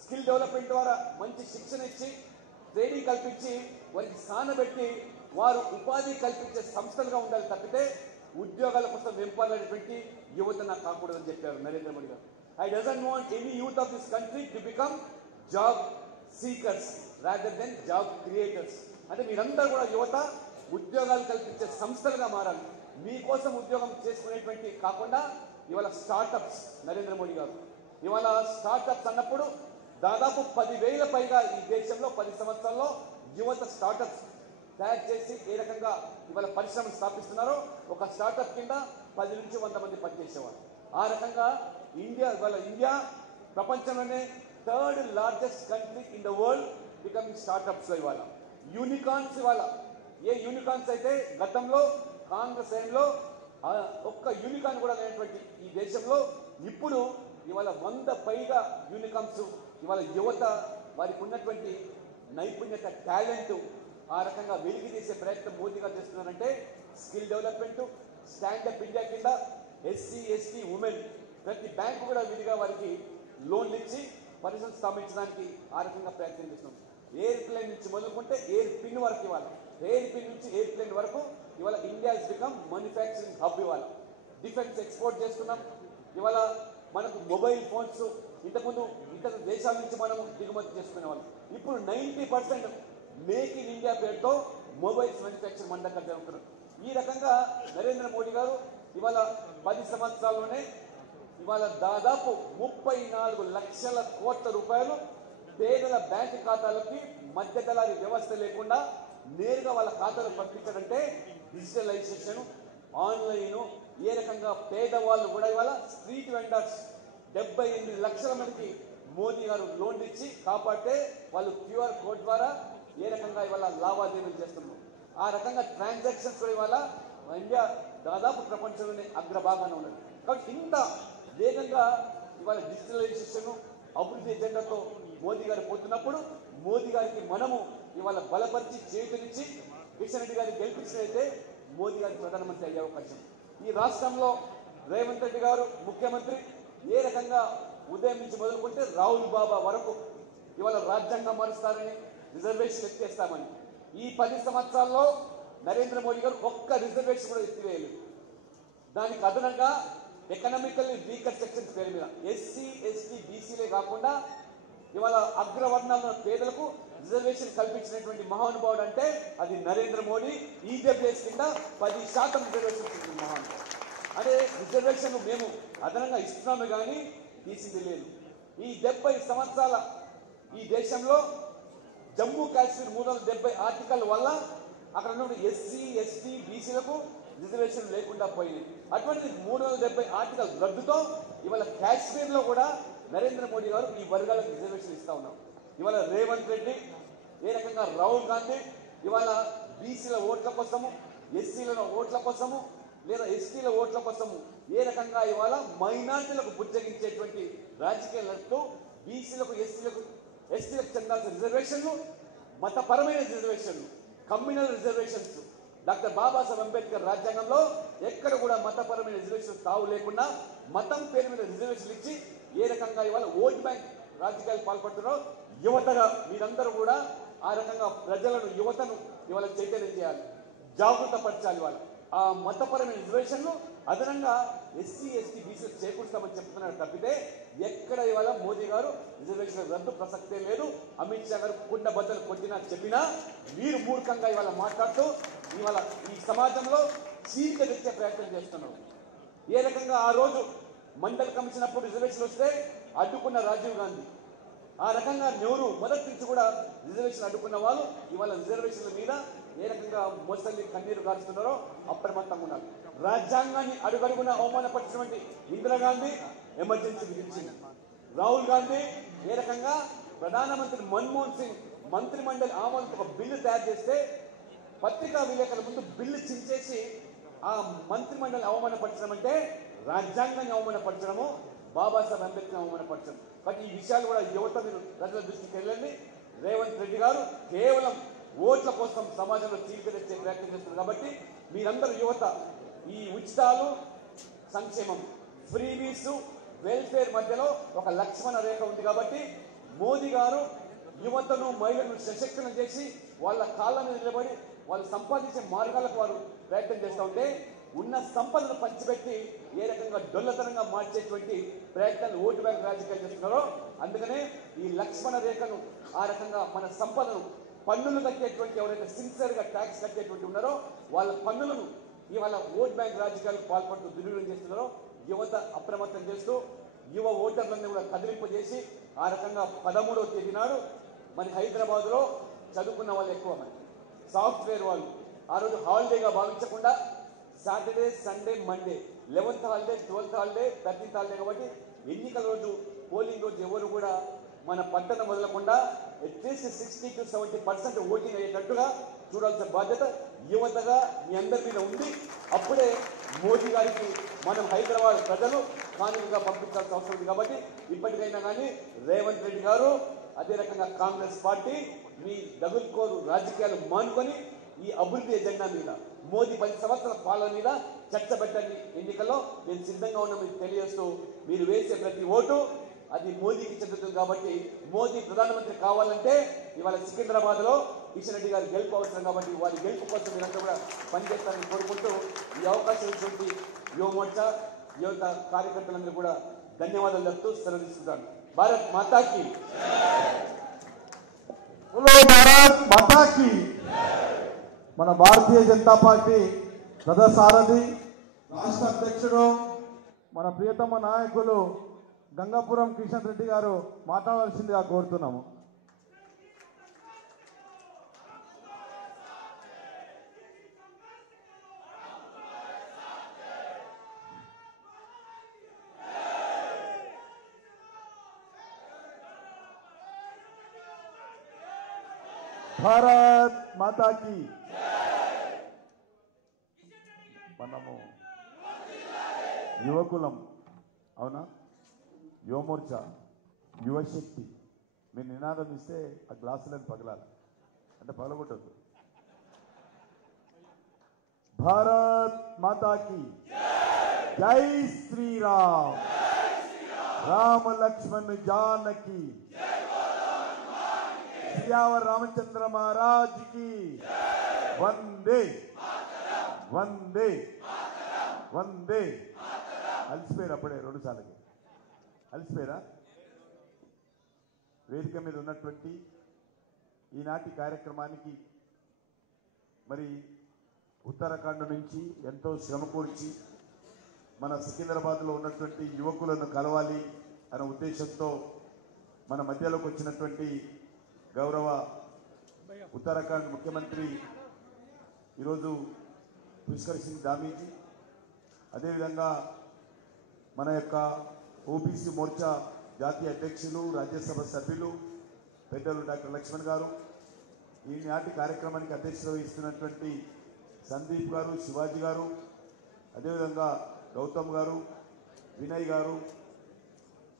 స్కిల్ డెవలప్మెంట్ ద్వారా మంచి శిక్షణ ఇచ్చి, ట్రైనింగ్ కల్పించి, వారికి స్థానబెట్టి వారు ఉపాధి కల్పించే సంస్థలుగా ఉండాలి తప్పితే ఉద్యోగాల కోసం వెంపాలనేటువంటి యువత నాకు కాకూడదని చెప్పారు నరేంద్ర మోడీ గారు. I doesn't want any youth of this country to become job seekers rather than job creators. అంటే మీరందరూ కూడా యువత ఉద్యోగాలు కల్పించే సంస్థలుగా మారాలి. మీకోసం ఉద్యోగం చేసుకునేటువంటి కాకుండా ఇవాళ స్టార్టప్స్ నరేంద్ర మోడీ గారు ఇవాళ స్టార్టప్స్ అన్నప్పుడు దాదాపు 10,000 పైగా ఈ దేశంలో 10 సంవత్సరాల్లో యువత స్టార్టప్స్ తయారు చేసి ఏ రకంగా ఇవాళ పరిశ్రమలు స్థాపిస్తున్నారో ఒక స్టార్టప్ కింద 10 నుంచి 100 మంది పనిచేసేవారు. ఆ రకంగా ఇండియా ప్రపంచంలోనే 3rd largest country in the world becoming startups లో ఇవాళ యూనికార్న్స్ ఇవాళ ఏ యూనికార్న్స్ అయితే గతంలో కాంగ్రెస్ టైంలో ఒక్క యూనికార్న్ కూడా లేనటువంటి ఈ దేశంలో ఇప్పుడు ఇవాళ 100 పైగా యూనికార్న్స్ ఇవాళ యువత వారికి ఉన్నటువంటి నైపుణ్యత టాలెంట్ ఆ రకంగా వెలికి తీసే ప్రయత్నం మోదీ గారు చేస్తున్నారంటే స్కిల్ డెవలప్మెంట్ స్టాండప్ ఇండియా కింద ఎస్సీ ఎస్టీ ఉమెన్ ప్రతి బ్యాంకు కూడా విధిగా వారికి లోన్లు ఇచ్చి పరిశ్రమలు స్థాపించడానికి ఆ రకంగా ప్రయత్నం చేస్తున్నాం. ఎయిర్ప్లేన్ నుంచి మొదలుకుంటే ఎయిర్ పిన్ వరకు ఇవాళ ఎయిర్ పిన్ నుంచి ఎయిర్ప్లేన్ వరకు ఇవాళ India is become manufacturing hub. ఇవాళ డిఫెన్స్ ఎక్స్పోర్ట్ చేస్తున్నాం. ఇవాళ మనకు మొబైల్ ఫోన్స్ ఇంతకుముందు ఇతర దేశాల నుంచి మనం దిగుమతి చేసుకునే వాళ్ళం. ఇప్పుడు 90% మేక్ ఇన్ ఇండియా పేరుతో మొబైల్స్ మ్యానుఫ్యాక్చర్ మన దగ్గర జరుగుతున్నారు. ఈ రకంగా నరేంద్ర మోడీ గారు ఇవాళ 10 సంవత్సరాల్లోనే ఇవాళ దాదాపు 34 లక్షల కోట్ల రూపాయలు పేదల బ్యాంకు ఖాతాలకి మధ్యదళారి వ్యవస్థ లేకుండా నేరుగా వాళ్ళ ఖాతాలకు పంపించారంటే డిజిటలైజేషన్ ఆన్లైన్ ఏ రకంగా పేదవాళ్ళు కూడా ఇవాళ స్ట్రీట్ వెండర్స్ 78 లక్షల మందికి మోదీ గారు లోన్ ఇచ్చి కాపాడితే వాళ్ళు క్యూఆర్ కోడ్ ద్వారా ఏ రకంగా ఇవాళ లావాదేవీలు చేస్తున్నారు. ఆ రకంగా ట్రాన్సాక్షన్స్ కూడా ఇవాళ ఇండియా దాదాపు ప్రపంచంలోనే అగ్రభాగానే ఉన్నది. కాబట్టి ఇంత వేగంగా ఇవాళ డిజిటలైజేషన్ అభివృద్ధి ఎజెండాతో మోదీ గారు పోతున్నప్పుడు మోదీ గారికి మనము ఇవాళ బలపరిచి చేతులిచ్చి కిషన్ రెడ్డి గారికి గెలిపించినైతే మోదీ గారికి ప్రధానమంత్రి అయ్యే అవకాశం. ఈ రాష్ట్రంలో రేవంత్ రెడ్డి గారు ముఖ్యమంత్రి ఏ రకంగా ఉదయం నుంచి మొదలుకుంటే రాహుల్ బాబా వరకు ఇవాళ రాజ్యాంగం మారుస్తారని రిజర్వేషన్ ఎత్తేస్తామని ఈ 10 సంవత్సరాల్లో నరేంద్ర మోడీ గారు ఒక్క రిజర్వేషన్ కూడా ఎత్తివేయలేదు. దానికి అదనంగా ఎకనామికల్లీ వీకర్ సెక్షన్స్ పేరు మీద ఎస్సీ ఎస్టీ బీసీలే కాకుండా ఇవాళ అగ్రవర్ణాల పేదలకు రిజర్వేషన్ కల్పించినటువంటి మహానుభావుడు అంటే అది నరేంద్ర మోడీ. ఈడబ్ల్యూఎస్ కింద 10% రిజర్వేషన్ ఇచ్చింది మహానుభావుడు. అదే రిజర్వేషన్ మేము అదనంగా ఇస్తున్నాము కానీ తీసింది లేదు. ఈ 70 సంవత్సరాల ఈ దేశంలో జమ్మూ కాశ్మీర్ 370 ఆర్టికల్ వల్ల అక్కడ ఉన్న ఎస్సీ ఎస్టీ బీసీలకు రిజర్వేషన్ లేకుండా పోయింది. అటువంటి 370 ఆర్టికల్ రద్దుతో ఇవాళ కాశ్మీర్ లో కూడా నరేంద్ర మోడీ గారు ఈ వర్గాలకు రిజర్వేషన్ ఇస్తా ఉన్నారు. ఇవాళ రేవంత్ రెడ్డి ఏ రకంగా రాహుల్ గాంధీ ఇవాళ బీసీల ఓట్ల కోసము ఎస్సీల ఓట్ల కోసము లేదా ఎస్టీల ఓట్ల కోసము ఏ రకంగా ఇవాళ మైనార్టీలకు బుజ్జగించేటువంటి రాజకీయాలు నడుపుతూ బీసీలకు ఎస్టీలకు చెందాల్సిన రిజర్వేషన్లు మతపరమైన రిజర్వేషన్లు communal reservations doctor Babasaheb Ambedkar రాజ్యాంగంలో ఎక్కడ కూడా మతపరమైన రిజర్వేషన్ తావు లేకుండా మతం పేరు మీద రిజర్వేషన్లు ఇచ్చి ఏ రకంగా ఇవాళ ఓట్ బ్యాంక్ రాజకీయాలు పాల్పడుతున్నారో యువతగా మీరందరూ కూడా ఆ రకంగా ప్రజలను యువతను ఇవాళ చైతన్యం చేయాలి, జాగృత పరచాలి. వాళ్ళు ఆ మతపరమైన రిజర్వేషన్లు అదనంగా ఎస్సీ ఎస్టీ బీసీలకు చేకూరుస్తామని చెప్తున్నారు తప్పితే ఎక్కడ ఇవాళ మోదీ గారు రిజర్వేషన్ రద్దు ప్రసక్తే లేదు. అమిత్ షా గారు కుండ బద్దలు కొట్టినా చెప్పినా మీరు మూర్ఖంగా ఇవాళ మాట్లాడుతూ ఇవాళ ఈ సమాజంలో చీలిక తెచ్చే ప్రయత్నం చేస్తున్నారు. ఏ రకంగా ఆ రోజు మండల్ కమిషన్ అప్పుడు రిజర్వేషన్ వస్తే అడ్డుకున్న రాజీవ్ గాంధీ, ఆ రకంగా నెహ్రూ మొదటి నుంచి కూడా రిజర్వేషన్ అడ్డుకున్న వాళ్ళు ఇవాళ రిజర్వేషన్ల మీద ఏ రకంగా మొసలి కన్నీరు కారుస్తున్నారో అప్రమత్తంగా ఉన్నారు. రాజ్యాంగాన్ని అడుగడుగున అవమానపరిచినటువంటి ఇందిరాగాంధీ ఎమర్జెన్సీ విధించింది. రాహుల్ గాంధీ ఏ రకంగా ప్రధానమంత్రి మన్మోహన్ సింగ్ మంత్రి మండలి ఆమోదంతో ఒక బిల్లు తయారు చేస్తే పత్రికా విలేకరుల ముందు బిల్లు చించేసి ఆ మంత్రి మండలి అవమానపరచడం అంటే రాజ్యాంగాన్ని అవమానపరచడము, బాబాసాహెబ్ అంబేద్కర్ అవమానపరచడం. బట్ ఈ విషయాలు కూడా యువత మీరు ప్రజల దృష్టికి వెళ్ళండి. రేవంత్ రెడ్డి గారు కేవలం ఓట్ల కోసం సమాజంలో చీలిక తెచ్చే ప్రయత్నం చేస్తున్నారు. కాబట్టి మీరందరూ యువత ఈ ఉచితాలు సంక్షేమం ఫ్రీబీస్ వెల్ఫేర్ మధ్యలో ఒక లక్ష్మణ రేఖ ఉంది. కాబట్టి మోదీ గారు యువతను మహిళలను సశక్తం చేసి వాళ్ళ కాళ్ళ మీద నిలబడి వాళ్ళు సంపాదించే మార్గాలకు వారు ప్రయత్నం చేస్తూ ఉంటే ఉన్న సంపదను పంచిపెట్టి ఏ రకంగా డొల్లతనంగా మార్చేటువంటి ప్రయత్నాలు ఓటు బ్యాంక్ రాజకీయాలు చేస్తున్నారో అందుకనే ఈ లక్ష్మణ రేఖను ఆ రకంగా మన సంపదను పన్నులు కట్టేటువంటి ఎవరైతే సిన్సియర్ గా ట్యాక్స్ కట్టేటువంటి ఉన్నారో వాళ్ళ పన్నులను ఇవాళ ఓట్ బ్యాంక్ రాజకీయాలకు పాల్పడుతూ దుర్వినియోగం చేస్తున్నారో యువత అప్రమత్తం చేస్తూ యువ ఓటర్లను కూడా కదిలింపజేసి ఆ రకంగా 13వ తేదీ నాడు మరి హైదరాబాద్లో చదువుకున్న వాళ్ళు ఎక్కువ మంది సాఫ్ట్వేర్ వాళ్ళు ఆ రోజు హాలిడేగా భావించకుండా Saturday Sunday Monday 11th holiday 12th holiday 13th holiday కాబట్టి ఎన్నికల రోజు పోలింగ్ రోజు ఎవరు కూడా మన పట్టణం వదలకుండా అట్లీస్ట్ 60 to 70% ఓటింగ్ అయ్యేటట్టుగా చూడాల్సిన బాధ్యత యువతగా మీ అందరి మీద ఉంది. అప్పుడే మోదీ గారికి మనం హైదరాబాద్ ప్రజలు కానుకగా పంపించాల్సిన అవసరం ఉంది. కాబట్టి ఇప్పటికైనా కానీ రేవంత్ రెడ్డి గారు అదే రకంగా కాంగ్రెస్ పార్టీ మీ దగుల్కోరు రాజకీయాలు మానుకొని ఈ అభివృద్ధి ఎజెండా మీద మోదీ 10 సంవత్సరాల పాలన మీద చర్చ పెట్టండి. ఎన్నికల్లో నేను సిద్ధంగా ఉన్నా మీకు తెలియజేస్తూ మీరు వేసే ప్రతి ఓటు అది మోదీకి చెందుతుంది. కాబట్టి మోదీ ప్రధానమంత్రి కావాలంటే ఇవాళ సికింద్రాబాద్ లో కిషన్ రెడ్డి గారు గెలుపు అవసరం. కాబట్టి వారి గెలుపు కోసం మీరంతా కూడా పనిచేస్తారని కోరుకుంటూ ఈ అవకాశం ఇచ్చినటువంటి యువ మోర్చా యువత కార్యకర్తలందరూ కూడా ధన్యవాదాలు చెప్తూ సెలవు తీసుకుంటాను. భారత్ మాతాకి భారత్ మాతాకి. మన భారతీయ జనతా పార్టీ రథసారథి రాష్ట్ర అధ్యక్షుడు మన ప్రియతమ నాయకులు గంగాపురం కిషన్ రెడ్డి గారు మాట్లాడాల్సిందిగా కోరుతున్నాము. భారత్ మాతాకి. మనము యువకులం అవునా, యువమోర్చా యువశక్తి మీరు నినాదం ఇస్తే ఆ గ్లాసులను పగలాలి అంటే పగలగొట్టద్దు. భారత్ మాతాకి జై శ్రీరామ్, రామ లక్ష్మణ్ జానకి, సియావర్ రామచంద్ర మహారాజ్ కి వందే వందే వందే. అలసిపోయారు అప్పుడే 2 సార్లకి అలసిపోయారా? వేదిక మీద ఉన్నటువంటి ఈనాటి కార్యక్రమానికి మరి ఉత్తరాఖండ్ నుంచి ఎంతో శ్రమకూర్చి మన సికింద్రాబాద్లో ఉన్నటువంటి యువకులను కలవాలి అనే ఉద్దేశంతో మన మధ్యలోకి వచ్చినటువంటి గౌరవ ఉత్తరాఖండ్ ముఖ్యమంత్రి ఈరోజు పుష్కర్ సింగ్ ధామీజీ, అదేవిధంగా మన యొక్క ఓబీసీ మోర్చా జాతీయ అధ్యక్షులు రాజ్యసభ సభ్యులు పెద్దలు డాక్టర్ లక్ష్మణ్ గారు, ఈనాటి కార్యక్రమానికి అధ్యక్షత వహిస్తున్నటువంటి సందీప్ గారు, శివాజీ గారు, అదేవిధంగా గౌతమ్ గారు, వినయ్ గారు,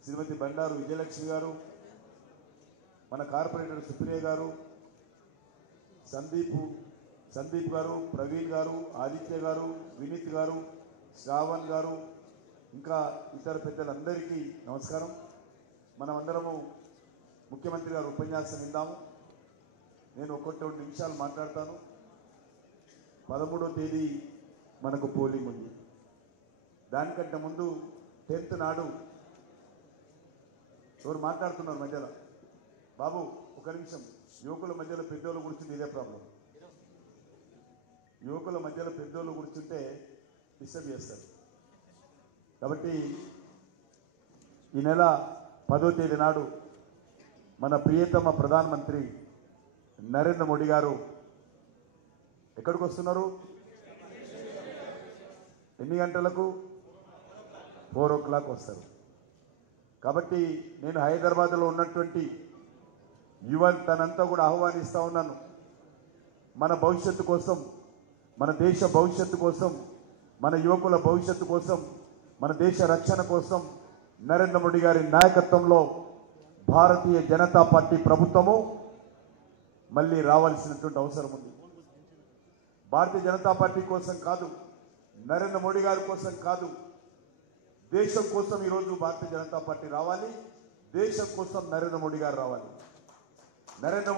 శ్రీమతి బండారు విజయలక్ష్మి గారు, మన కార్పొరేటర్ సుప్రియ గారు, సందీప్ గారు, ప్రవీణ్ గారు, ఆదిత్య గారు, వినీత్ గారు, శ్రావణ్ గారు, ఇంకా ఇతర పెద్దలందరికీ నమస్కారం. మనమందరము ముఖ్యమంత్రి గారు ఉపన్యాసం విందాము. నేను 1-2 నిమిషాలు మాట్లాడతాను. 13వ తేదీ మనకు పోలింగ్ ఉంది. దానికంటే ముందు 10th నాడు ఎవరు మాట్లాడుతున్నారు మధ్యలో? బాబు ఒక నిమిషం. యువకుల మధ్యలో పెద్దోళ్ళు కూర్చుంటే ఇదే ప్రాబ్లం. యువకుల మధ్యలో పెద్దోళ్ళు కూర్చుంటే డిస్టర్బ్ చేస్తారు. కాబట్టి ఈ నెల 10వ తేదీ నాడు మన ప్రియతమ ప్రధానమంత్రి నరేంద్ర మోడీ గారు ఎక్కడికి వస్తున్నారు? ఎన్ని గంటలకు? 4 o'clock వస్తారు. కాబట్టి నేను హైదరాబాద్లో ఉన్నటువంటి యువతనంతా కూడా ఆహ్వానిస్తూ ఉన్నాను. మన భవిష్యత్తు కోసం, మన దేశ భవిష్యత్తు కోసం, మన యువకుల భవిష్యత్తు కోసం, మన దేశ రక్షణ కోసం నరేంద్ర మోడీ గారి నాయకత్వంలో భారతీయ జనతా పార్టీ ప్రభుత్వము మళ్ళీ రావాల్సినటువంటి అవసరం ఉంది. భారతీయ జనతా పార్టీ కోసం కాదు, నరేంద్ర మోడీ గారి కోసం కాదు, దేశం కోసం ఈరోజు భారతీయ జనతా పార్టీ రావాలి. దేశం కోసం నరేంద్ర మోడీ గారు రావాలి. నరేంద్ర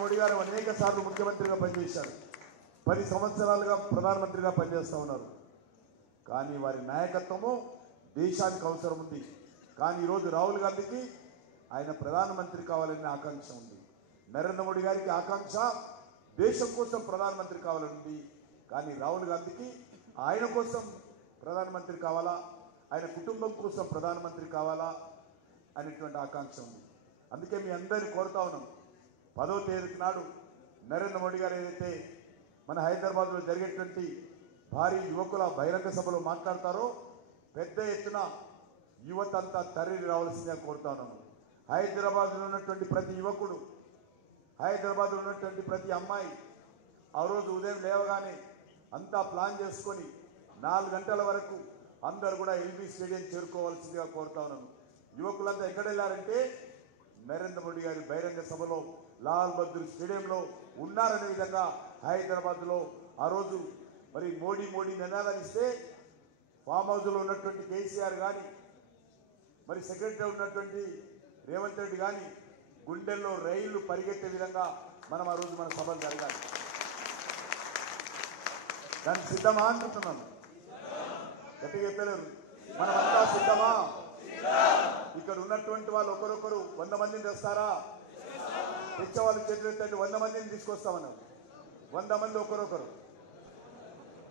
మోడీ గారు అనేక సార్లు ముఖ్యమంత్రిగా పనిచేశారు. 10 సంవత్సరాలుగా ప్రధానమంత్రిగా పనిచేస్తూ ఉన్నారు. కానీ వారి నాయకత్వము దేశానికి అవసరం ఉంది. కానీ ఈరోజు రాహుల్ గాంధీకి ఆయన ప్రధానమంత్రి కావాలనే ఆకాంక్ష ఉంది. నరేంద్ర మోడీ గారికి ఆకాంక్ష దేశం కోసం ప్రధానమంత్రి కావాలని ఉంది. కానీ రాహుల్ గాంధీకి ఆయన కోసం ప్రధానమంత్రి కావాలా, ఆయన కుటుంబం కోసం ప్రధానమంత్రి కావాలా అనేటువంటి ఆకాంక్ష ఉంది. అందుకే మీ అందరిని కోరుతా ఉన్నాం, 10వ తేదీ నాడు నరేంద్ర మోడీ గారు ఏదైతే మన హైదరాబాద్లో జరిగేటువంటి భారీ యువకుల బహిరంగ సభలో మాట్లాడతారో పెద్ద ఎత్తున యువత అంతా తరలి రావాల్సిందిగా కోరుతా ఉన్నాము. హైదరాబాద్లో ఉన్నటువంటి ప్రతి యువకుడు, హైదరాబాద్లో ఉన్నటువంటి ప్రతి అమ్మాయి ఆ రోజు ఉదయం లేవగానే అంతా ప్లాన్ చేసుకొని 4 గంటల వరకు అందరు కూడా ఎల్బీ స్టేడియం చేరుకోవాల్సిందిగా కోరుతా ఉన్నాను. యువకులంతా ఎక్కడ వెళ్ళారంటే నరేంద్ర మోడీ గారి బహిరంగ సభలో లాల్ బహదూర్ స్టేడియంలో ఉన్నారనే విధంగా హైదరాబాద్లో ఆ రోజు మరి మోడీ మోడీ నినాదాన్ని ఇస్తే ఫామ్ హౌస్లో ఉన్నటువంటి కేసీఆర్ కానీ మరి సెక్రటరీ ఉన్నటువంటి రేవంత్ రెడ్డి కానీ గుండెల్లో రైళ్లు పరిగెత్తే విధంగా మనం ఆ రోజు మన సభలు జరగాలి. దానికి సిద్ధమా అంటున్నాం, గట్టిగా చెప్పలేరు. మనమంతా సిద్ధమా? ఇక్కడ ఉన్నటువంటి వాళ్ళు ఒకరొకరు 100 మందిని తెస్తారా? తెచ్చేవాళ్ళు చేతులు ఎత్తండి. 100 మందిని తీసుకొస్తామన్నారు. 100 మంది ఒకరొకరు.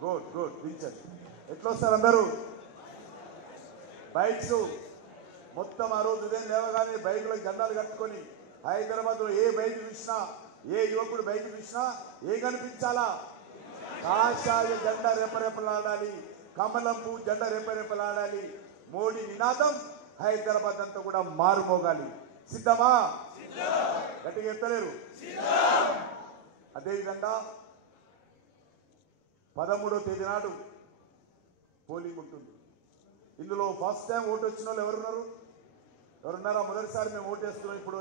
గుడ్ గుడ్, దించండి. ఎట్లా వస్తారు అందరూ? బైక్స్ మొత్తం ఆ రోజు ఉదయం లేవగానే బైక్లో జెండాలు కట్టుకొని హైదరాబాద్లో ఏ బైక్ చూసినా, ఏ యువకుడు బైక్ చూసినా ఏ కనిపించాలా? కాషాయ జెండా రెపరెపలాడాలి, కమలం పువ్వు జెండా రెపరెపలాడాలి. మోడీ నినాదం హైదరాబాద్ అంతా కూడా మారుమోగాలి. సిద్ధమా? గట్టిగా ఎత్తలేరు. అదేవిధంగా 13వ తేదీ నాడు పోలింగ్ ఉంటుంది. ఇందులో ఫస్ట్ టైం ఓటు వచ్చిన వాళ్ళు ఎవరున్నారు? ఎవరున్నారా? మొదటిసారి మేము ఓటు వేస్తున్నాం ఇప్పుడు.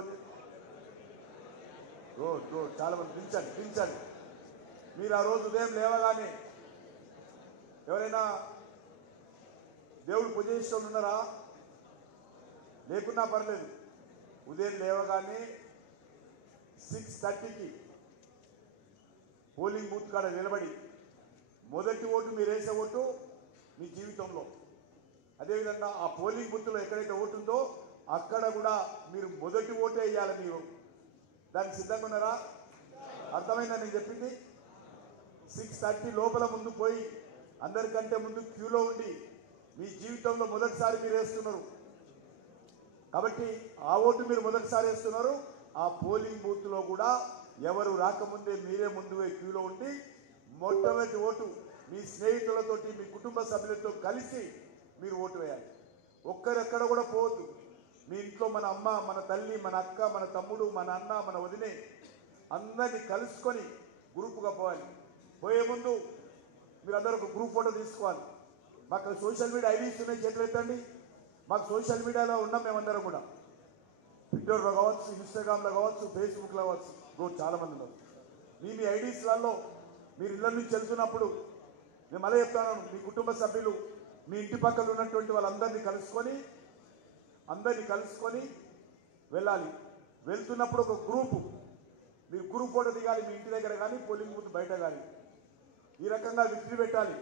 గుడ్ గుడ్, చాలా మంది దించండి. మీరు ఆ రోజు ఉదయం లేవగానే ఎవరైనా దేవుడు పూజ చేసే వాళ్ళు ఉన్నారా? లేకున్నా పర్లేదు. ఉదయం లేవగానే 6:30కి పోలింగ్ బూత్ కాడ నిలబడి మొదటి ఓటు మీరు వేసే ఓటు మీ జీవితంలో, అదేవిధంగా ఆ పోలింగ్ బూత్లో ఎక్కడైతే ఓటు ఉందో అక్కడ కూడా మీరు మొదటి ఓటే వేయాలి. మీరు దానికి సిద్ధంగా ఉన్నారా? అర్థమైందా నేను చెప్పింది? 6:30 లోపల ముందు పోయి అందరికంటే ముందు క్యూలో ఉండి మీ జీవితంలో మొదటిసారి మీరు వేస్తున్నారు కాబట్టి ఆ ఓటు మీరు మొదటిసారి వేస్తున్నారు. ఆ పోలింగ్ బూత్లో కూడా ఎవరు రాకముందే మీరే ముందు క్యూలో ఉండి మొట్టమొదటి ఓటు మీ స్నేహితులతోటి, మీ కుటుంబ సభ్యులతో కలిసి మీరు ఓటు వేయాలి. ఒక్కరెక్కడ కూడా పోవద్దు. మీ ఇంట్లో మన అమ్మ, మన తల్లి, మన అక్క, మన తమ్ముడు, మన అన్న, మన వదినే అందరినీ కలుసుకొని గ్రూపుగా పోవాలి. పోయే ముందు మీరు అందరూ ఒక గ్రూప్ ఫోటో తీసుకోవాలి. మాకు సోషల్ మీడియా ఐడీస్ ఉన్నాయి, చేతులు ఎత్తండి. మాకు సోషల్ మీడియాలో ఉన్నాం మేమందరం కూడా. ట్విట్టర్లో కావచ్చు, ఇన్స్టాగ్రామ్లో కావచ్చు, ఫేస్బుక్లో కావచ్చు. చాలా మంది ఉన్నారు. మీ ఐడీస్లలో మీరు ఇళ్ళ నుంచి వెళ్తున్నప్పుడు నేను మళ్ళీ చెప్తాను, మీ కుటుంబ సభ్యులు, మీ ఇంటి పక్కన ఉన్నటువంటి వాళ్ళందరినీ కలుసుకొని వెళ్ళాలి. వెళ్తున్నప్పుడు ఒక మీరు గ్రూప్ ఫోటో దిగాలి. మీ ఇంటి దగ్గర కానీ పోలింగ్ బూత్ బయట కానీ ఈ రకంగా విక్టరీ పెట్టాలి.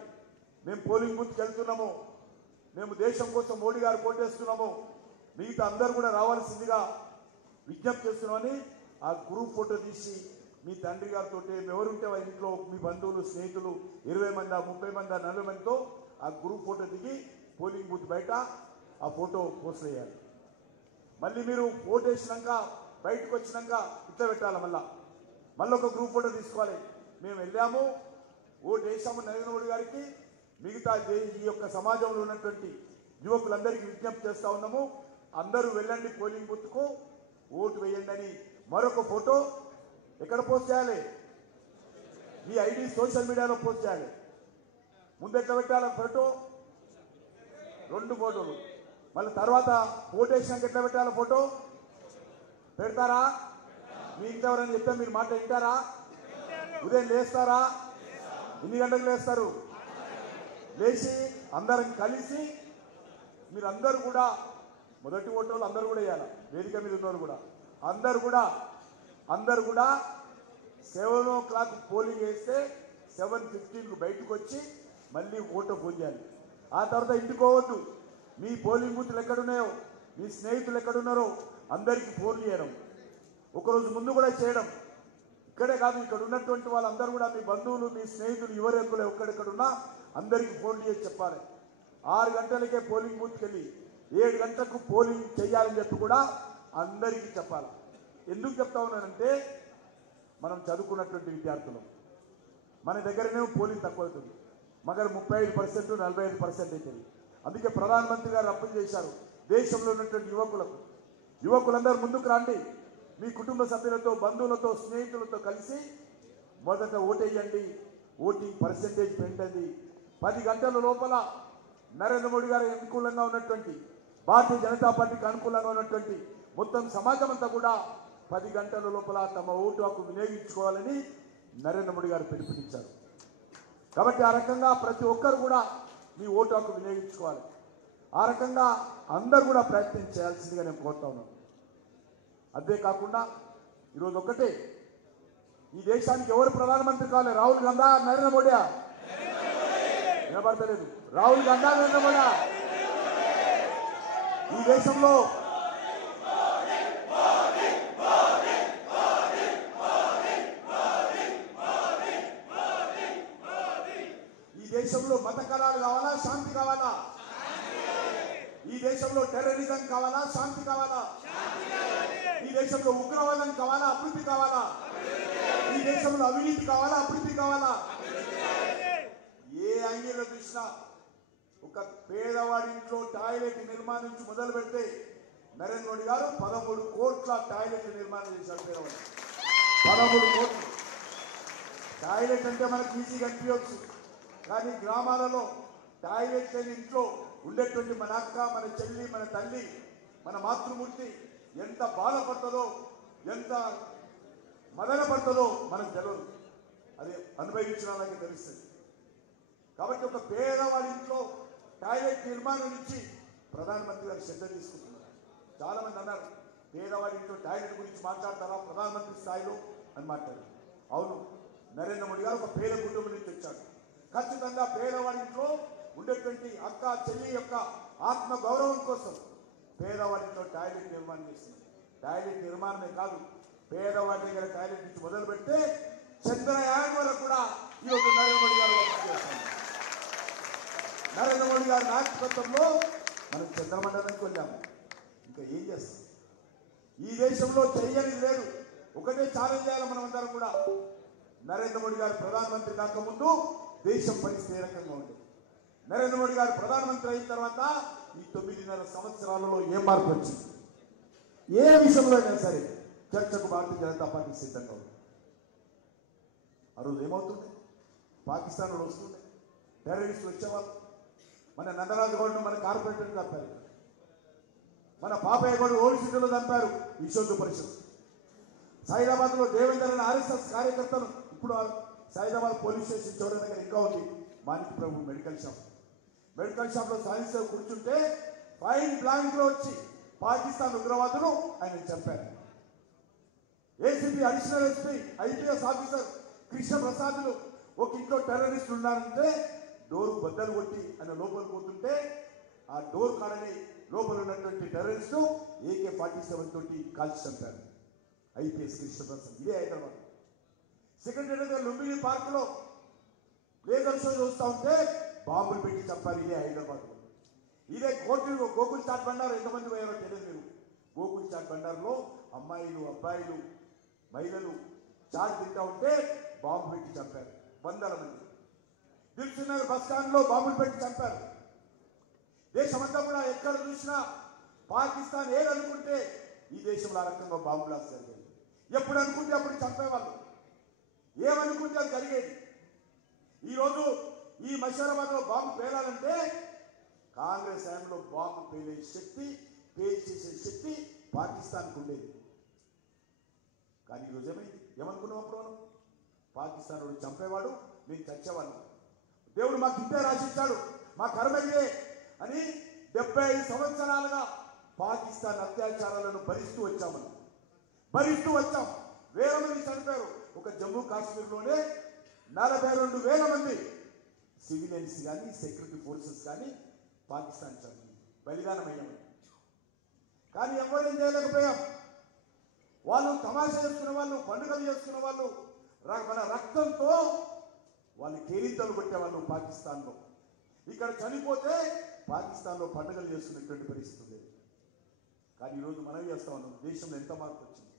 మేము పోలింగ్ బూత్కి వెళ్తున్నాము, మేము దేశం కోసం మోడీ గారు కోటేస్తున్నాము, మిగతా అందరూ కూడా రావాల్సిందిగా విజ్ఞప్తి చేస్తున్నామని ఆ గ్రూప్ ఫోటో తీసి మీ తండ్రి గారితో, ఎవరుంటే వాళ్ళ ఇంట్లో మీ బంధువులు, స్నేహితులు 20 మంది, 30 మంది, 40 మందితో ఆ గ్రూప్ ఫోటో దిగి పోలింగ్ బూత్ బయట ఆ ఫోటో పోస్ట్ చేయాలి. మళ్ళీ మీరు ఓటు వేసినాక బయటకు వచ్చినాక ఇట్లా పెట్టాలి. మళ్ళీ ఒక గ్రూప్ ఫోటో తీసుకోవాలి. మేము వెళ్ళాము, ఓటు వేసాము నరేంద్ర మోడీ గారికి, మిగతా ఈ యొక్క సమాజంలో ఉన్నటువంటి యువకులందరికీ విజ్ఞప్తి చేస్తా ఉన్నాము, అందరూ వెళ్ళండి పోలింగ్ బూత్కు, ఓటు వేయండి అని మరొక ఫోటో ఎక్కడ పోస్ట్ చేయాలి? ఈ ఐడి సోషల్ మీడియాలో పోస్ట్ చేయాలి. ముందు ఎట్లా పెట్టాలి ఫోటో? 2 ఫోటోలు. మళ్ళీ తర్వాత ఓటు వేసినాక ఎట్లా పెట్టాలి ఫోటో? పెడతారా? మీ ఇంట్లో ఎవరైనా చెప్తే మీరు మాట వింటారా? ఉదయం లేస్తారా? ఎన్ని గంటలకు లేస్తారు? లేచి అందరం కలిసి మీరందరూ కూడా మొదటి ఓటర్లు అందరూ కూడా వేయాలి. వేదిక మీద ఉన్నవారు కూడా అందరూ కూడా 7 o'clock పోలింగ్ వేస్తే 7:15 బయటకు వచ్చి మళ్ళీ ఓటు పోల్ చేయాలి. ఆ తర్వాత ఇంటికోవద్దు. మీ పోలింగ్ బూత్లు ఎక్కడున్నాయో, మీ స్నేహితులు ఎక్కడున్నారో అందరికీ ఫోన్ చేయడం, ఒకరోజు ముందు కూడా చేయడం. ఇక్కడే కాదు, ఇక్కడ ఉన్నటువంటి వాళ్ళందరూ కూడా మీ బంధువులు, మీ స్నేహితులు, ఎవరెక్కడో ఎక్కడెక్కడున్నా అందరికీ ఫోన్ చేసి చెప్పాలి. 6 గంటలకే పోలింగ్ బూత్కి వెళ్ళి 7 గంటలకు పోలింగ్ చేయాలని చెప్పి కూడా అందరికీ చెప్పాలి. ఎందుకు చెప్తా ఉన్నానంటే మనం చదువుకున్నటువంటి విద్యార్థులు మన దగ్గరనే పోలింగ్ తక్కువ అవుతుంది. మగర్ 35% 45% అవుతుంది. అందుకే ప్రధానమంత్రి గారు అప్పీల్ చేశారు దేశంలో ఉన్నటువంటి యువకులందరూ ముందుకు రండి, మీ కుటుంబ సభ్యులతో బంధువులతో స్నేహితులతో కలిసి మొదట ఓటేయండి, ఓటింగ్ పర్సెంటేజ్ పెంచండి. 10 గంటల లోపల నరేంద్ర మోడీ గారు అనుకూలంగా ఉన్నటువంటి భారతీయ జనతా పార్టీకి అనుకూలంగా ఉన్నటువంటి మొత్తం సమాజం అంతా కూడా 10 గంటల లోపల తమ ఓటు హక్కు వినియోగించుకోవాలని నరేంద్ర మోడీ గారు పిలుపునిచ్చారు. కాబట్టి ఆ రకంగా ప్రతి ఒక్కరు కూడా మీ ఓటు హక్కు వినియోగించుకోవాలి. ఆ రకంగా అందరూ కూడా ప్రయత్నం చేయాల్సిందిగా నేను కోరుతా ఉన్నాను. అదే కాకుండా ఈరోజు ఒకటే, ఈ దేశానికి ఎవరు ప్రధానమంత్రి కావాలి? రాహుల్ గాంధీ, నరేంద్ర మోడీ? వినపడతలేదు. రాహుల్ గాంధీ, నరేంద్ర మోడీ? ఈ దేశంలో మత కళాలు కావాలా, శాంతి కావాలా? ఈ దేశంలో టెర్రరిజం కావాలా, శాంతి కావాలా? ఈ దేశంలో ఉగ్రవాదం కావాలా, అభివృద్ధి కావాలా? ఈ దేశంలో అవినీతి కావాలా, అభివృద్ధి కావాలా? ఏ యాంగిల్లో చూసినా ఒక పేదవాడి ఇంట్లో టాయిలెట్ నిర్మాణం నుంచి మొదలు పెడితే నరేంద్ర మోడీ గారు 13 కోట్ల టాయిలెట్ నిర్మాణం చేశారు. పేదవాడు 13 కోట్లు. టాయిలెట్ అంటే మనకు ఈజీగా అనిపించవచ్చు, కానీ గ్రామాలలో టాయిలెట్ లేని ఇంట్లో ఉండేటువంటి మన అక్క, మన చెల్లి, మన తల్లి, మన మాతృమూర్తి ఎంత బాధపడుతుందో, ఎంత మదన పడుతుందో మనకు తెలియదు. అది అనుభవించిన వాళ్ళకి తెలుస్తుంది. కాబట్టి ఒక పేదవాడి ఇంట్లో టాయిలెట్ నిర్మాణం నుంచి ప్రధానమంత్రి గారు శ్రద్ధ తీసుకుంటున్నారు. చాలా మంది అన్నారు పేదవాడి ఇంట్లో టాయిలెట్ గురించి మాట్లాడతారా ప్రధానమంత్రి స్థాయిలో అని మాట్లాడారు. అవును, నరేంద్ర మోడీ గారు ఒక పేద కుటుంబం నుంచి వచ్చాడు. ఖచ్చితంగా పేదవాడి ఇంట్లో ఉండేటువంటి అక్క చెల్లి యొక్క ఆత్మ గౌరవం కోసం పేదవాడి ఇంట్లో టాయిలెట్ నిర్మాణం చేస్తుంది. టాయిలెట్ నిర్మాణమే కాదు, పేదవాడి దగ్గర టాయిలెట్ నుంచి మొదలు పెడితే చంద్రయాన్ వరకు కూడా ఈరోజు నరేంద్ర మోడీ గారు చేస్తారు. నరేంద్ర మోడీ గారి నాయకత్వంలో మనం చంద్రమండలానికి వెళ్ళాము. ఇంకా ఏం చేస్తాం? ఈ దేశంలో చేయనిది లేదు. ఒకటే ఛాలెంజ్ చేయాలి మనం అందరం కూడా. నరేంద్ర మోడీ గారు ప్రధానమంత్రి కాకముందు దేశం పరిస్థితి ఏ రకంగా ఉండేది, నరేంద్ర మోడీ గారు ప్రధానమంత్రి అయిన తర్వాత ఈ 9.5 సంవత్సరాలలో ఏ మార్పు వచ్చింది? ఏ విషయంలో అయినా సరే చర్చకు భారతీయ జనతా పార్టీ సిద్ధంగా ఉంది. ఆ రోజు ఏమవుతుంది? పాకిస్తాన్ వస్తుండే టెర్రరిస్టులు వచ్చేవాళ్ళు. మన నందరాజు గౌడ్ను మన కార్పొరేటర్ని చంపారు, మన పాపయ్య గౌడ్ ఓల్డ్ సిటీలో చంపారు విశ్వ పరిషత్. సైదాబాద్లో దేవేందర్ అనే ఆర్ఎస్ఎస్ కార్యకర్తలు ఇప్పుడు సైదాబాద్ పోలీస్ స్టేషన్ చివరి దగ్గర ఇంకా ఉంది Manik Prabhu medical shop. Medical shop లో సైన్స్ కూర్చుంటే ఫైన్ బ్లాంక్ లో వచ్చి పాకిస్తాన్ ఉగ్రవాదులు ఆయన చంపారు. ACP, additional SP, IPS officer Krishna ప్రసాద్లు ఒక ఇంట్లో టెర్రరిస్టులు ఉన్నారంటే డోర్ బద్దలు కొట్టి ఆయన లోపల పోతుంటే ఆ డోర్ కాడని లోపల ఉన్నటువంటి టెర్రరిస్టు AK-47 తోటి కాల్చి చంపారు ఐపీఎస్ కృష్ణ ప్రసాద్. ఇదే హైదరాబాద్. సెక్రటరీ లుంబిని పార్క్ లో లేజర్ షో చూస్తూ ఉంటే బాంబులు పెట్టి చంపారు. ఇదే హైదరాబాద్ లో. ఇదే గోకుల్ చాట్ బండారు ఎంతమంది పోయారో తెలియదు మీరు. గోకుల్ చాట్ బండారులో అమ్మాయిలు, అబ్బాయిలు, మహిళలు చాట్ తింటా ఉంటే బాంబు పెట్టి చంపారు 100 మంది. దిల్సుఖ్ నగర్ బస్ స్టాండ్ లో బాంబులు పెట్టి చంపారు. దేశమంతా కూడా ఎక్కడ చూసినా పాకిస్తాన్ ఏదనుకుంటే ఈ దేశంలో ఆ రకంగా బాంబు బ్లాస్ట్ జరిగేది. ఎప్పుడు అనుకుంటే అప్పుడు చంపేవాళ్ళు, ఏమనుకుంటే అది జరిగేది. ఈరోజు ఈ మషీరాబాద్ లో బాంబు పేలాలంటే కాంగ్రెస్ హయాంలో బాంబు పేలే శక్తి, పేల్చేసే శక్తి పాకిస్తాన్కు ఉండేది. కానీ ఈరోజు ఏమైంది? ఏమనుకున్నాం అప్పుడు మనం? పాకిస్తాన్ వాడు చంపేవాడు, మేము చచ్చేవాళ్ళం. దేవుడు మాకు ఇంతే రాసిచ్చాడు, మా కర్మ ఇదే అని 75 సంవత్సరాలుగా పాకిస్తాన్ అత్యాచారాలను భరిస్తూ వచ్చాం. వేల మంది చనిపోయారు. ఒక జమ్మూ కాశ్మీర్లోనే 42,000 మంది సివిలియన్స్ కానీ సెక్యూరిటీ ఫోర్సెస్ కానీ పాకిస్తాన్ చంపి బలిదానమయ్యాము. కానీ ఎవరేం చేయలేకపోయాం. వాళ్ళు తమాషా చేసుకునే వాళ్ళు, పండుగలు చేసుకునే వాళ్ళు, మన రక్తంతో వాళ్ళు కేరింతలు కొట్టేవాళ్ళు పాకిస్తాన్లో. ఇక్కడ చనిపోతే పాకిస్తాన్లో పండుగలు చేసుకునేటువంటి పరిస్థితి ఉంది. కానీ ఈరోజు మనం చేస్తా ఉన్నాం. దేశంలో ఎంత మార్పు వచ్చింది.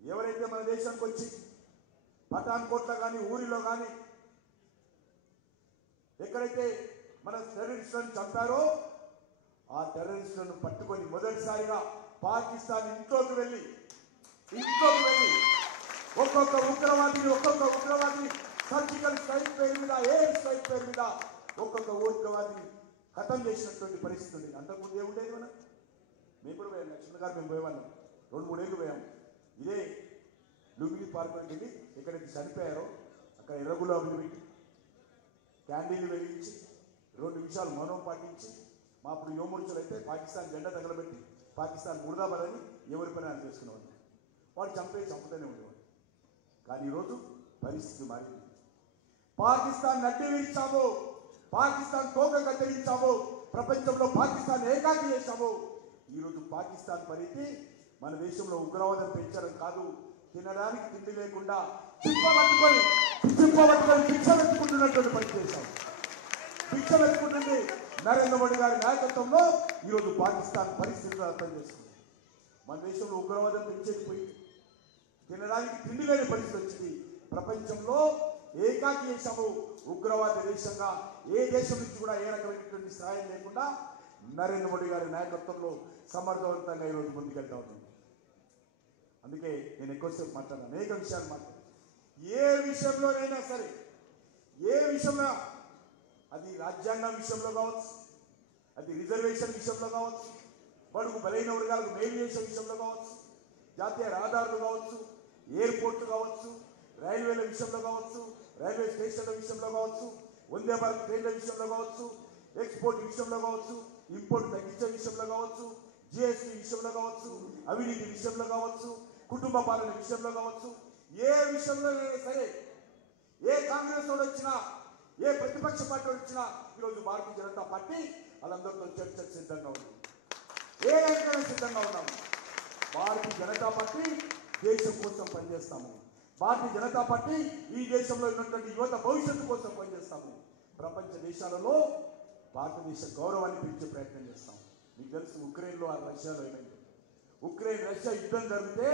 ఎవరైతే మన దేశానికి వచ్చి పఠాన్కోట్లో కానీ ఊరిలో కానీ ఎక్కడైతే మన టెర్రరిస్టులను చంపారో ఆ టెర్రరిస్టులను పట్టుకొని మొదటిసారిగా పాకిస్తాన్ ఇంట్లోకి వెళ్ళి ఒక్కొక్క ఉగ్రవాదిని సర్జికల్ స్ట్రైక్ పేరు మీద, ఎయిర్ స్ట్రైక్ పేరు మీద ఒక్కొక్క ఉగ్రవాదిని ఖతం చేసినటువంటి పరిస్థితి ఉంది. అంతకుముందు ఏముండేది మనం? మేము కూడా పోయాం, లక్ష్మణ్ గారు మేము పోయేవాళ్ళం. 2-3 ఏళ్ళు పోయాం. ఇదే లుంబిని పార్కుకి వెళ్ళి ఎక్కడైతే చనిపోయారో అక్కడ ఎర్ర గులాబీలు పెట్టి క్యాండిల్లు వెలిగించి 2 నిమిషాలు మౌనం పాటించి మా అప్పుడు యువమూర్చులు అయితే పాకిస్తాన్ జెండా తగలబెట్టి పాకిస్తాన్ ముర్దాబాద్ అని ఎవరి పని అని చేసుకునేవాళ్ళు. వాడు చంపుతూనే ఉండేవాడు. కానీ ఈరోజు పరిస్థితి మారింది. పాకిస్తాన్ నడ్డి వీల్చాము, పాకిస్తాన్ తోక కత్తిరించాము, ప్రపంచంలో పాకిస్తాన్ ఏకాకి చేశాము. ఈరోజు పాకిస్తాన్ పరిధి మన దేశంలో ఉగ్రవాదం పెంచడం కాదు, తినడానికి తిండి లేకుండా చిప్పబట్టుకొని భిక్ష వెతుకుంటున్నటువంటి పని చేశాం. భిక్ష వెతుకుంటుంది నరేంద్ర మోడీ గారి నాయకత్వంలో ఈరోజు పాకిస్తాన్ పరిస్థితులు అర్థం చేస్తుంది. మన దేశంలో ఉగ్రవాదం పెంచేది పోయి తినడానికి తిండి లేని పరిస్థితి వచ్చింది. ప్రపంచంలో ఏకాకి దేశము, ఉగ్రవాద దేశంగా ఏ దేశం నుంచి కూడా ఏ రకమైనటువంటి సహాయం లేకుండా నరేంద్ర మోడీ గారి నాయకత్వంలో సమర్థవంతంగా ఈరోజు ముందుకెళ్తా ఉన్నాం. అందుకే నేను ఎక్కువసేపు మాట్లాడాను, అనేక విషయాలు మాట్లాడాను. ఏ విషయంలోనైనా సరే, ఏ విషయంలో, అది రాజ్యాంగం విషయంలో కావచ్చు, అది రిజర్వేషన్ విషయంలో కావచ్చు, బడుగు బలైన వర్గాలకు మేలు చేసే విషయంలో కావచ్చు, జాతీయ రహదారులు కావచ్చు, ఎయిర్పోర్ట్లు కావచ్చు, రైల్వేల విషయంలో కావచ్చు, రైల్వే స్టేషన్ల విషయంలో కావచ్చు, వందే భారత్ ట్రైన్ల విషయంలో కావచ్చు, ఎక్స్పోర్ట్ విషయంలో కావచ్చు, ఇంపోర్ట్ తగ్గించే విషయంలో కావచ్చు, జిఎస్టీ విషయంలో కావచ్చు, అవినీతి విషయంలో కావచ్చు, కుటుంబ పాలన విషయంలో కావచ్చు, ఏ విషయంలోనైనా సరే, ఏ కాంగ్రెస్ వాడు వచ్చినా, ఏ ప్రతిపక్ష పార్టీ వచ్చినా ఈరోజు భారతీయ జనతా పార్టీ వాళ్ళందరితో చర్చకు సిద్ధంగా ఉంది. ఏ రంగంలో సిద్ధంగా ఉన్నాము. భారతీయ జనతా పార్టీ దేశం కోసం పనిచేస్తాము. భారతీయ జనతా పార్టీ ఈ దేశంలో ఉన్నటువంటి యువత భవిష్యత్తు కోసం పనిచేస్తాము. ప్రపంచ దేశాలలో భారతదేశ గౌరవాన్ని పెంచే ప్రయత్నం చేస్తాం. మీకు తెలుసు ఉక్రెయిన్లో, రష్యాలో ఏమైంది? ఉక్రెయిన్ రష్యా యుద్ధం జరిగితే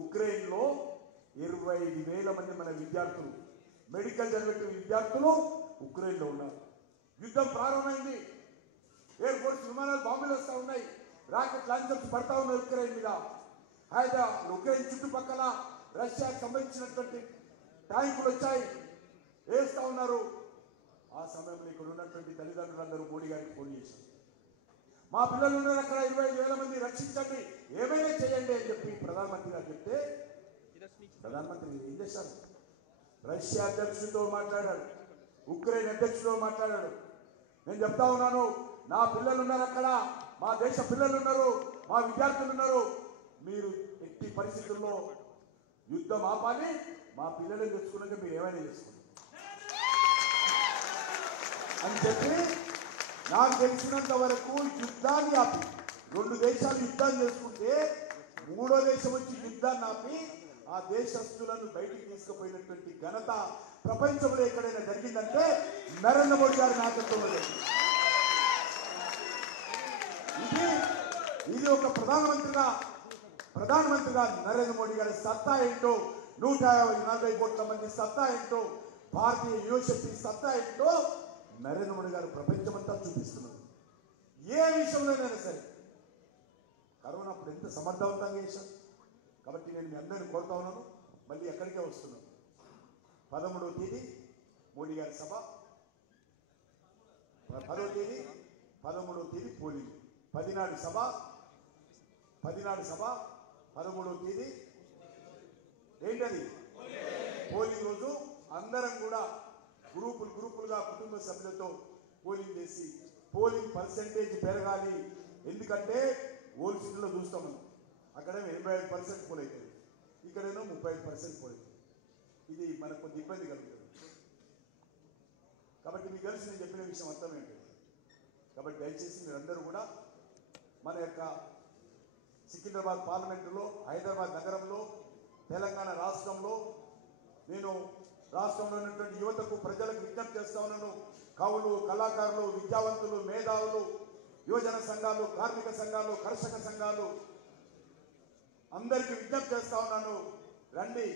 ఉక్రెయిన్లో 25,000 మంది మన విద్యార్థులు, మెడికల్ చదివే విద్యార్థులు ఉక్రెయిన్లో ఉన్నారు. యుద్ధం ప్రారంభమైంది. ఎయిర్ ఫోర్స్ విమానాలు బాంబులు వస్తూ ఉన్నాయి, రాకెట్ లాంచర్స్ పడతా ఉన్నాయి ఉక్రెయిన్ మీద. ఉక్రెయిన్ చుట్టుపక్కల రష్యాకు సంబంధించినటువంటి ట్యాంకులు వచ్చాయి, వేస్తూ ఉన్నారు. ఆ సమయంలో ఇక్కడ ఉన్నటువంటి తల్లిదండ్రులందరూ మోడీ గారికి ఫోన్ చేశారు. మా పిల్లలు ఉన్నారు అక్కడ, 25,000 మంది, రక్షించండి, ఏమైనా చేయండి అని చెప్పి ప్రధానమంత్రి గారు చెప్తే ప్రధానమంత్రి ఏం చేశారు? రష్యా అధ్యక్షుడితో మాట్లాడాడు, ఉక్రెయిన్ అధ్యక్షుడితో మాట్లాడాడు. నేను చెప్తా ఉన్నాను, నా పిల్లలు ఉన్నారు అక్కడ, మా దేశ పిల్లలు ఉన్నారు, మా విద్యార్థులు ఉన్నారు, మీరు ఎట్టి పరిస్థితుల్లో యుద్ధం ఆపాలి, మా పిల్లలను తెచ్చుకున్నాక మీరు ఏమైనా చేసుకోండి అని చెప్పి, నాకు తెలిసినంత వరకు యుద్ధాన్ని ఆపి 2 దేశాలు యుద్ధం చేసుకుంటే 3వ దేశం వచ్చి యుద్ధాన్ని ఆపి ఆ దేశస్తులను బయటికి తీసుకుపోయినటువంటి ఘనత ప్రపంచంలో ఎక్కడైనా జరిగిందంటే నరేంద్ర మోడీ గారి నాయకత్వంలో. ఇది ఒక ప్రధానమంత్రిగా నరేంద్ర మోడీ గారి సత్తా ఏంటో, 140 కోట్ల మంది సత్తా ఏంటో, భారతీయ యువశక్తి సత్తా ఏంటో నరేంద్ర మోడీ గారు ప్రపంచమంతా చూపిస్తున్నారు. ఏ విషయంలోనైనా సరే. కరోనా అప్పుడు ఎంత సమర్థవంతంగా చేశారు. కాబట్టి నేను మీ అందరిని కోరుతా ఉన్నాను, మళ్ళీ ఎక్కడికే వస్తున్నాను. 13వ తేదీ మోడీ గారి సభ, 10వ తేదీ, 13వ తేదీ పోలింగ్, 10 నాడు సభ, 13వ తేదీ ఏంటది? పోలింగ్ రోజు అందరం కూడా గ్రూపులుగా కుటుంబ సభ్యులతో పోలింగ్ చేసి పోలింగ్ పర్సెంటేజ్ పెరగాలి. ఎందుకంటే ఓల్డ్ సిటీలో చూస్తాం మనం, అక్కడేమో 85% పోల్ అవుతుంది, ఇక్కడేమో 35% పోల్ అవుతుంది. ఇది మనకు కొంత ఇబ్బంది కలుగుతుంది. కాబట్టి మీకు తెలిసి నేను చెప్పిన విషయం అర్థం ఏంటి. కాబట్టి దయచేసి మీరందరూ కూడా మన యొక్క సికింద్రాబాద్ పార్లమెంటులో, హైదరాబాద్ నగరంలో, తెలంగాణ రాష్ట్రంలో నేను రాష్ట్రంలో ఉన్నటువంటి యువతకు, ప్రజలకు విజ్ఞప్తి చేస్తా ఉన్నాను. కవులు, కళాకారులు, విద్యావంతులు, మేధావులు, యువజన సంఘాలు, కార్మిక సంఘాలు, కర్షక సంఘాలు అందరికీ విజ్ఞప్తి చేస్తా ఉన్నాను. రండి,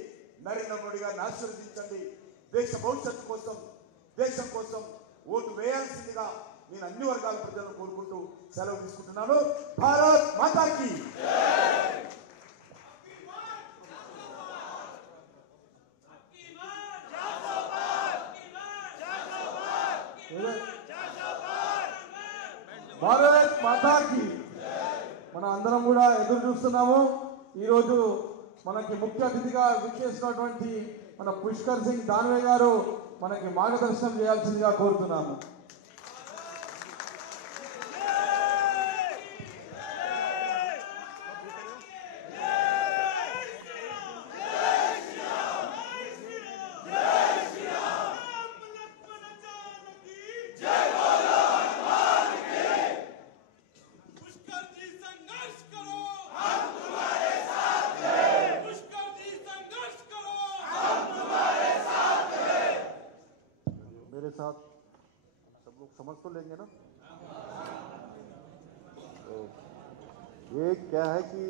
నరేంద్ర మోడీ గారిని ఆశీర్వదించండి. దేశ భవిష్యత్తు కోసం, దేశం కోసం ఓటు వేయాల్సిందిగా నేను అన్ని వర్గాల ప్రజలను కోరుకుంటూ సెలవు తీసుకుంటున్నాను. భారత్ మాతాకి. భారత్ మాతాకి. మన అందరం కూడా ఎదురు చూస్తున్నాము. ఈరోజు మనకి ముఖ్య అతిథిగా విచ్చేసినటువంటి మన పుష్కర్ సింగ్ దాన్వే గారు మనకి మార్గదర్శనం చేయాల్సిందిగా కోరుతున్నాము. मेरे साथ सब लोग समझ तो लेंगे ना। तो ये क्या है कि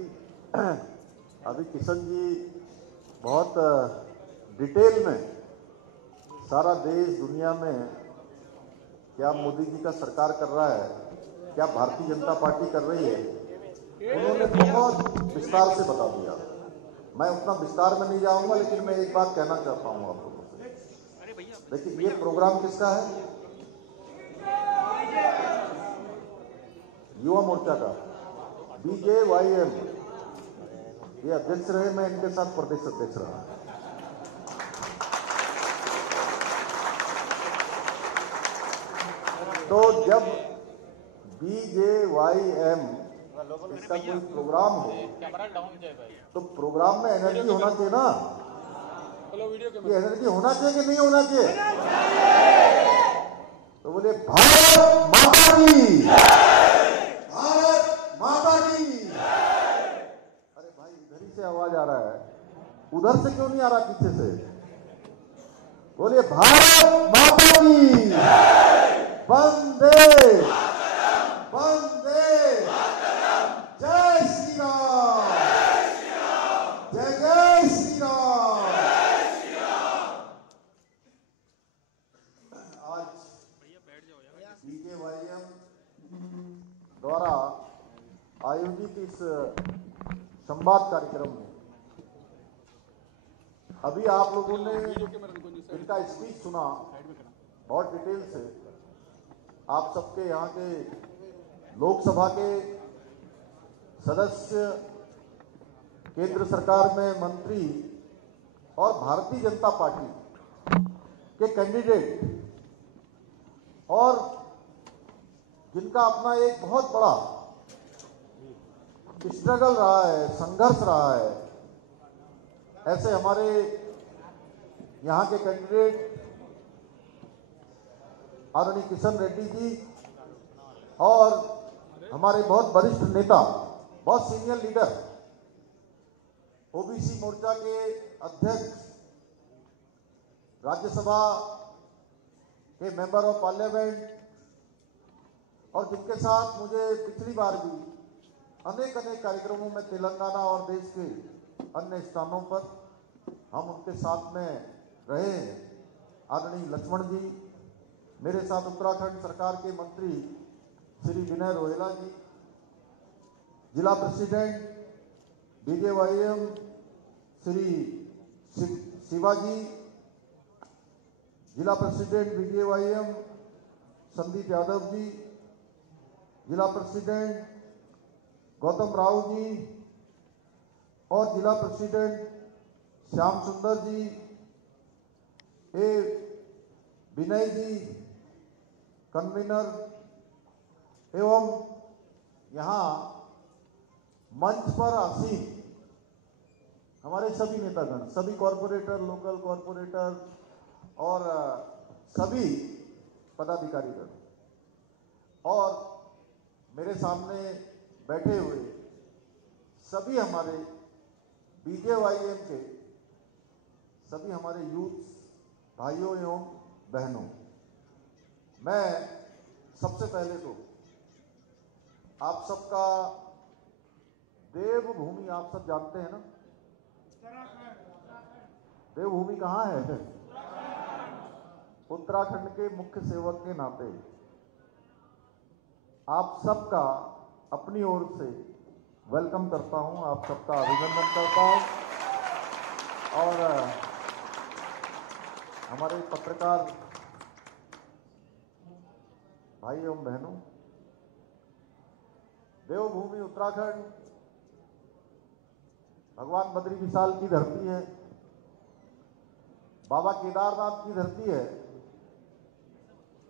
अभी किशन जी बहुत डिटेल में सारा देश दुनिया में क्या मोदी जी का सरकार कर रहा है, क्या भारतीय जनता पार्टी कर रही है, उन्होंने बहुत विस्तार से बता दिया। मैं उतना विस्तार में नहीं जाऊंगा, लेकिन मैं एक बात कहना चाहता हूं आप लोगों से। देखिए, ये प्रोग्राम किसका है? युवा मोर्चा का, BJYM। ये अध्यक्ष रहे, मैं इनके साथ प्रदेश अध्यक्ष रहा। तो जब BJYM इसका कोई प्रोग्राम हो तो प्रोग्राम में एनर्जी होना चाहिए ना। ये एनर्जी होना चाहिए कि नहीं होना चाहिए? तो बोले भारत माता की, भारत माता की। अरे भाई, इधर ही से आवाज आ रहा है, उधर से क्यों नहीं आ रहा पीछे से? बोलिए भारत माता की। वंदे वंदे, जय श्री राम, जय जय श्री राम। आज BJYM द्वारा आयोजित इस संवाद कार्यक्रम में अभी आप लोगों ने इनका स्पीच सुना, बहुत डिटेल से। आप सबके यहाँ के लोकसभा के सदस्य, केंद्र सरकार में मंत्री और भारतीय जनता पार्टी के कैंडिडेट, और जिनका अपना एक बहुत बड़ा स्ट्रगल रहा है, संघर्ष रहा है, ऐसे हमारे यहाँ के कैंडिडेट आदरणीय किशन रेड्डी जी और हमारे बहुत वरिष्ठ नेता, बहुत सीनियर लीडर, ओबीसी मोर्चा के अध्यक्ष, राज्यसभा के मेंबर ऑफ पार्लियामेंट, और जिनके साथ मुझे पिछली बार भी अनेक कार्यक्रमों में तेलंगाना और देश के अन्य स्थानों पर हम उनके साथ में रहे हैं। आदरणीय लक्ष्मण जी, मेरे साथ उत्तराखंड सरकार के मंत्री श्री विनय रोहेला जी, जिला प्रेसिडेंट BJYM श्री शिवाजी, जिला प्रेसिडेंट BJYM संदीप यादव जी, जिला प्रेसिडेंट गौतम राव जी, और जिला प्रेसिडेंट श्याम सुंदर जी, ए विनय जी, कन्वीनर, एवं यहाँ मंच पर आसीन हमारे सभी नेतागण, सभी कॉरपोरेटर, लोकल कॉरपोरेटर और सभी पदाधिकारीगण, और मेरे सामने बैठे हुए सभी हमारे BJYM के सभी हमारे यूथ भाइयों एवं बहनों, मैं सबसे पहले तो आप सबका देवभूमि, आप सब जानते हैं ना देवभूमि कहाँ है? उत्तराखंड के मुख्य सेवक के नाते आप सबका अपनी ओर से वेलकम करता हूं, आप सबका अभिनंदन करता हूं। और हमारे पत्रकार भाई एवं बहनों, देवभूमि उत्तराखंड भगवान बद्री विशाल की धरती है, बाबा केदारनाथ की धरती है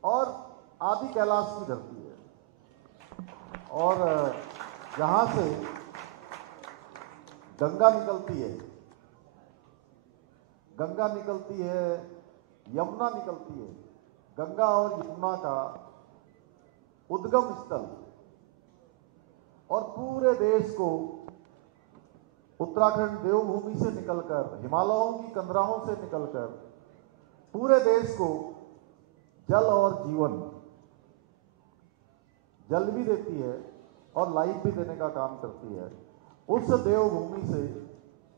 और आदि कैलाश की धरती है। और जहां से गंगा निकलती है, गंगा निकलती है, यमुना निकलती है। गंगा और यमुना का उद्गम स्थल और पूरे देश को उत्तराखंड देवभूमि से निकलकर, हिमालयों की कंदराहों से निकलकर पूरे देश को जल और जीवन, जल भी देती है और लाइफ भी देने का काम करती है। उस देवभूमि से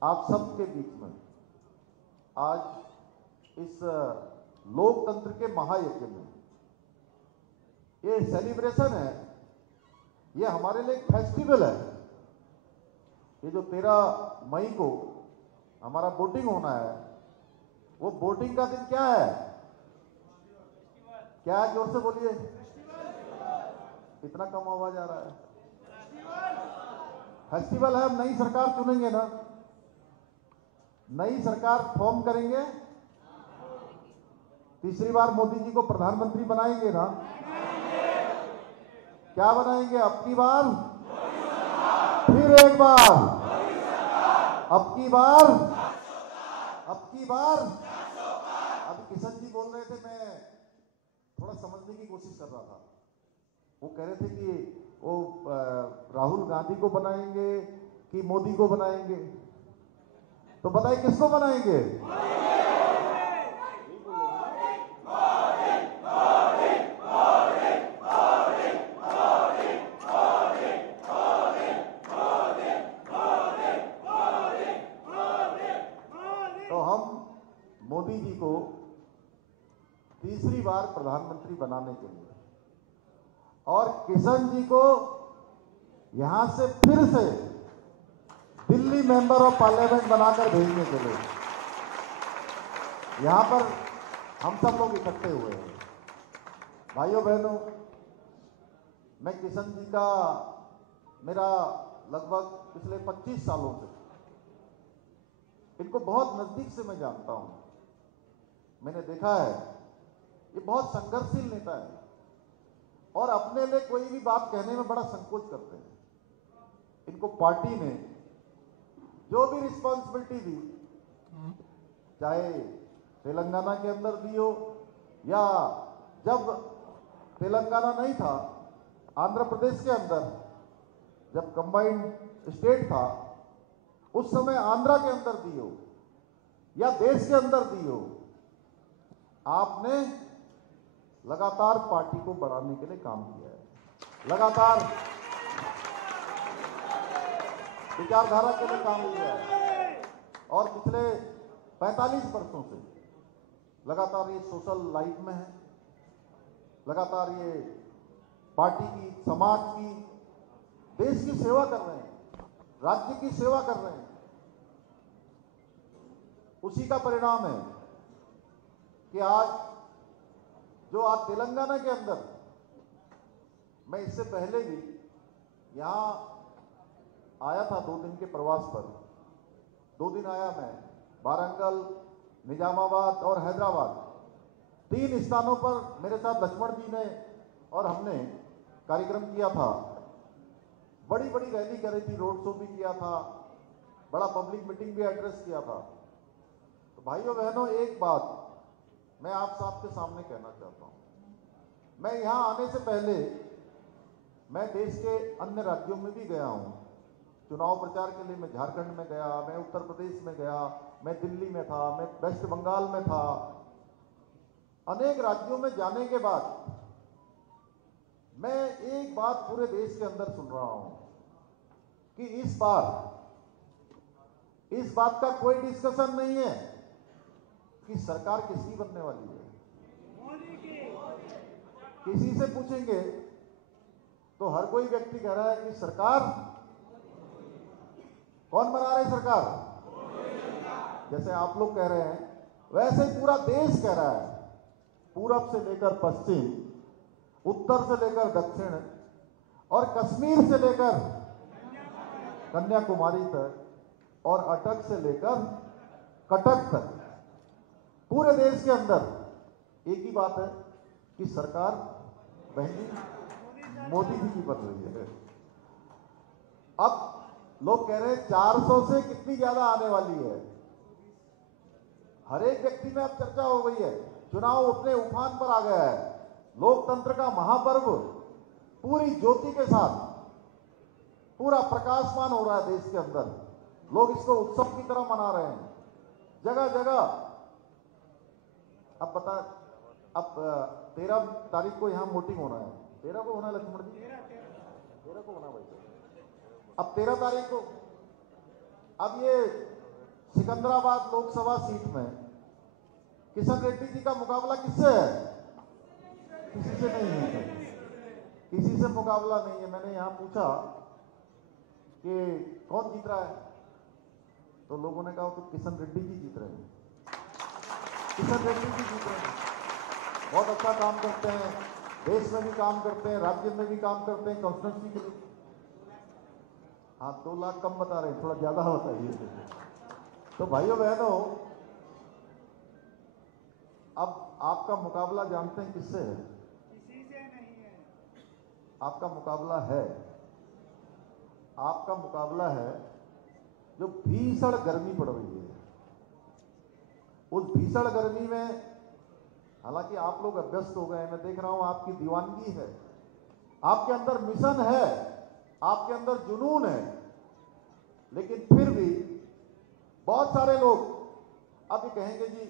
आप सबके बीच में आज इस लोकतंत्र के महायज्ञ में ये सेलिब्रेशन है, ये हमारे लिए एक फेस्टिवल है। ये जो 13 मई को हमारा वोटिंग होना है, वो वोटिंग का दिन क्या है? क्या है? जोर से बोलिए, इतना कम आवाज आ रहा है। फेस्टिवल है। हम नई सरकार चुनेंगे ना, नई सरकार फॉर्म करेंगे, तीसरी बार मोदी जी को प्रधानमंत्री बनाएंगे ना? क्या बनाएंगे? अब की बार, फिर एक बार, अब की बार, अब की बार। अभी किशन जी बोल रहे थे, मैं थोड़ा समझने की कोशिश कर रहा था। वो कह रहे थे कि वो राहुल गांधी को बनाएंगे कि मोदी को बनाएंगे, तो बताइए किसको बनाएंगे? तो हम मोदी जी को तीसरी बार प्रधानमंत्री बनाने के लिए और किशन जी को यहां से फिर से दिल्ली मेंबर ऑफ पार्लियामेंट बनाकर भेजने के लिए यहां पर हम सब लोग इकट्ठे हुए हैं। भाइयों बहनों, मैं किशन जी का, मेरा लगभग पिछले 25 सालों से इनको बहुत नजदीक से मैं जानता हूं। मैंने देखा है ये बहुत संघर्षशील नेता है और अपने लिए कोई भी बात कहने में बड़ा संकोच करते हैं। इनको पार्टी ने जो भी रिस्पॉन्सिबिलिटी दी, चाहे तेलंगाना के अंदर दी हो या जब तेलंगाना नहीं था, आंध्र प्रदेश के अंदर जब कंबाइंड स्टेट था, उस समय आंध्रा के अंदर दी हो या देश के अंदर दी हो, आपने लगातार पार्टी को बढ़ाने के लिए काम किया है, लगातार विचारधारा के लिए काम किया है और पिछले 45 वर्षों से लगातार ये सोशल लाइफ में है, लगातार ये पार्टी की, समाज की, देश की सेवा कर रहे हैं, राज्य की सेवा कर रहे हैं। उसी का परिणाम है कि आज जो आज तेलंगाना के अंदर, मैं इससे पहले भी यहां आया था 2 दिन के प्रवास पर। 2 दिन आया मैं, वारंगल, निजामाबाद और हैदराबाद, 3 स्थानों पर मेरे साथ लक्ष्मण जी ने और हमने कार्यक्रम किया था। बड़ी बड़ी रैली करी थी, रोड शो भी किया था, बड़ा पब्लिक मीटिंग भी एड्रेस किया था। तो भाइयों बहनों, एक बात मैं आप सबके सामने कहना चाहता हूं। मैं यहां आने से पहले मैं देश के अन्य राज्यों में भी गया हूं। चुनाव प्रचार के लिए मैं झारखंड में गया, मैं उत्तर प्रदेश में गया, मैं दिल्ली में था, मैं वेस्ट बंगाल में था। अनेक राज्यों में जाने के बाद मैं एक बात पूरे देश के अंदर सुन रहा हूं कि इस बात का कोई डिस्कशन नहीं है कि सरकार किसकी बनने वाली है। किसी से पूछेंगे तो हर कोई व्यक्ति कह रहा है कि सरकार कौन बना रहे सरकार। जैसे आप लोग कह रहे हैं वैसे पूरा देश कह रहा है, पूरब से लेकर पश्चिम, उत्तर से लेकर दक्षिण और कश्मीर से लेकर कन्याकुमारी तक और अटक से लेकर कटक तक पूरे देश के अंदर एक ही बात है कि सरकार बहनी मोदी जी की बन रही है। अब लोग कह रहे हैं 400 से कितनी ज्यादा आने वाली है। हर एक व्यक्ति में अब चर्चा हो गई है, चुनाव अपने उफान पर आ गया है। लोकतंत्र का महापर्व पूरी ज्योति के साथ पूरा प्रकाशमान हो रहा है देश के अंदर। लोग इसको उत्सव की तरह मना रहे हैं जगह जगह। अब 13 तारीख को यहां वोटिंग होना है। 13 को होना लक्ष्मण जी, 13 को होना भाई। अब 13 तारीख को अब ये सिकंदराबाद लोकसभा सीट में किशन रेड्डी जी का मुकाबला किससे है? किसी से नहीं है, किसी से मुकाबला नहीं है। मैंने यहां पूछा कि कौन जीत रहा है, तो लोगों ने कहा तो किशन रेड्डी जी जीत रहे हैं। किशन रेड्डी जी जीत रहे हैं, बहुत अच्छा काम करते हैं, देश में भी काम करते हैं, राज्य में भी काम करते हैं, कॉन्स्टिट्यूंसी के लिए। हाँ 2 लाख कम बता रहे हैं, थोड़ा ज्यादा बताइए। तो भाइयों बहनों, अब आपका मुकाबला जानते हैं किससे है? किसी से नहीं है। आपका मुकाबला है, आपका मुकाबला है जो भीषण गर्मी पड़ रही है। उस भीषण गर्मी में हालांकि आप लोग अभ्यस्त हो गए हैं, मैं देख रहा हूं आपकी दीवानगी है, आपके अंदर मिशन है, आपके अंदर जुनून है, लेकिन फिर भी बहुत सारे लोग अब ये कहेंगे जी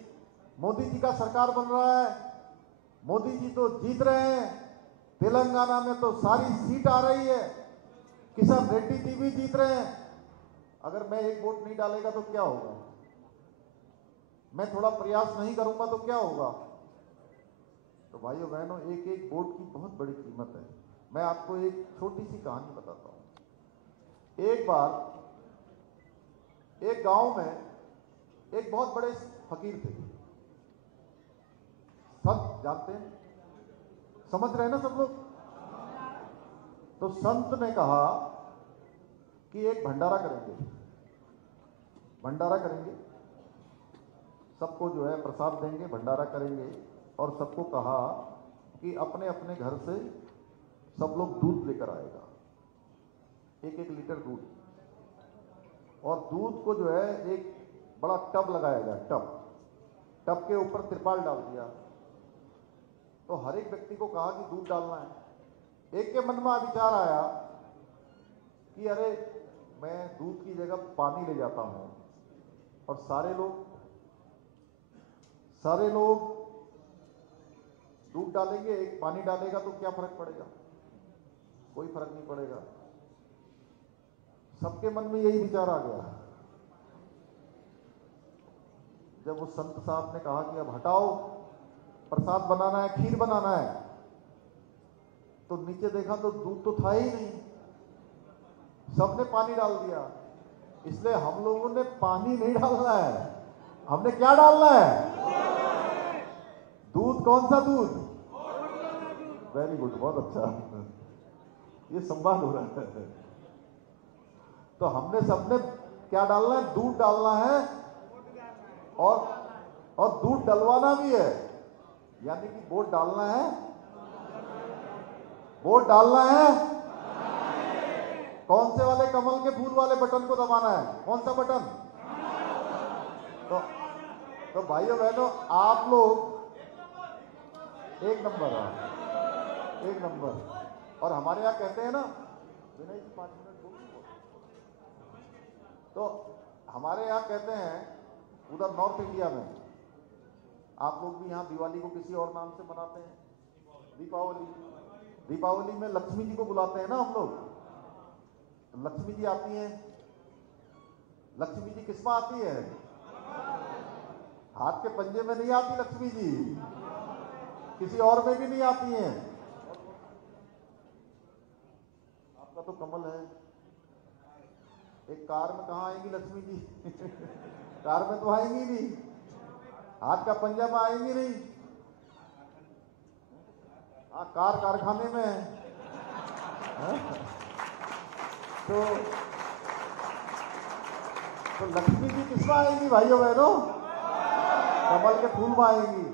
मोदी जी का सरकार बन रहा है, मोदी जी तो जीत रहे हैं, तेलंगाना में तो सारी सीट आ रही है, किशन रेड्डी जी भी जीत रहे हैं, अगर मैं एक वोट नहीं डालेगा तो क्या होगा, मैं थोड़ा प्रयास नहीं करूंगा तो क्या होगा। तो भाइयों बहनों, एक एक वोट की बहुत बड़ी कीमत है। मैं आपको एक छोटी सी कहानी बताता हूं। एक बार एक गांव में एक बहुत बड़े फकीर थे। सब जानते हैं, समझ रहे हैं ना सब लोग। तो संत ने कहा कि एक भंडारा करेंगे, भंडारा करेंगे, सबको जो है प्रसाद देंगे, भंडारा करेंगे, और सबको कहा कि अपने अपने घर से सब लोग दूध लेकर आएगा, 1-1 लीटर दूध, और दूध को जो है एक बड़ा टब लगाया गया, टब के ऊपर तिरपाल डाल दिया। तो हर एक व्यक्ति को कहा कि दूध डालना है। एक के मन में विचार आया कि अरे मैं दूध की जगह पानी ले जाता हूं, और सारे लोग दूध डालेंगे, एक पानी डालेगा तो क्या फर्क पड़ेगा, कोई फर्क नहीं पड़ेगा। सबके मन में यही विचार आ गया। जब उस संत साहब ने कहा कि अब हटाओ, प्रसाद बनाना है, खीर बनाना है, तो नीचे देखा तो दूध तो था ही नहीं, सबने पानी डाल दिया। इसलिए हम लोगों ने पानी नहीं डालना है, हमने क्या डालना है, दूध। कौन सा दूध? वेरी गुड, बहुत अच्छा, ये संवाद हो रहा है। तो हमने सबने क्या डालना है, दूध डालना है, और दूध डलवाना भी है, यानी कि वोट डालना है, वोट डालना है। कौन से वाले कमल के फूल वाले बटन को दबाना है, कौन सा बटन? तो भाइयों बहनों, आप लोग एक नंबर है, एक नंबर। और हमारे यहाँ कहते हैं ना, विनय जी 5 मिनट बोलिए। तो हमारे यहाँ कहते हैं, उधर नॉर्थ इंडिया में आप लोग भी यहाँ दिवाली को किसी और नाम से मनाते हैं, दीपावली। दीपावली में लक्ष्मी जी को बुलाते हैं ना हम लोग, तो लक्ष्मी जी आती हैं। लक्ष्मी जी किसमें आती है? हाथ के पंजे में नहीं आती लक्ष्मी जी, किसी और में भी नहीं आती हैं। आपका तो कमल है, एक कार में कहाँ आएंगी लक्ष्मी जी? कार में तो आएंगी नहीं, हाथ का पंजा में आएंगी नहीं। हाँ, कार कारखाने में है। तो लक्ष्मी जी किसमें आएंगी भाइयों बहनों? कमल के फूल में आएंगी।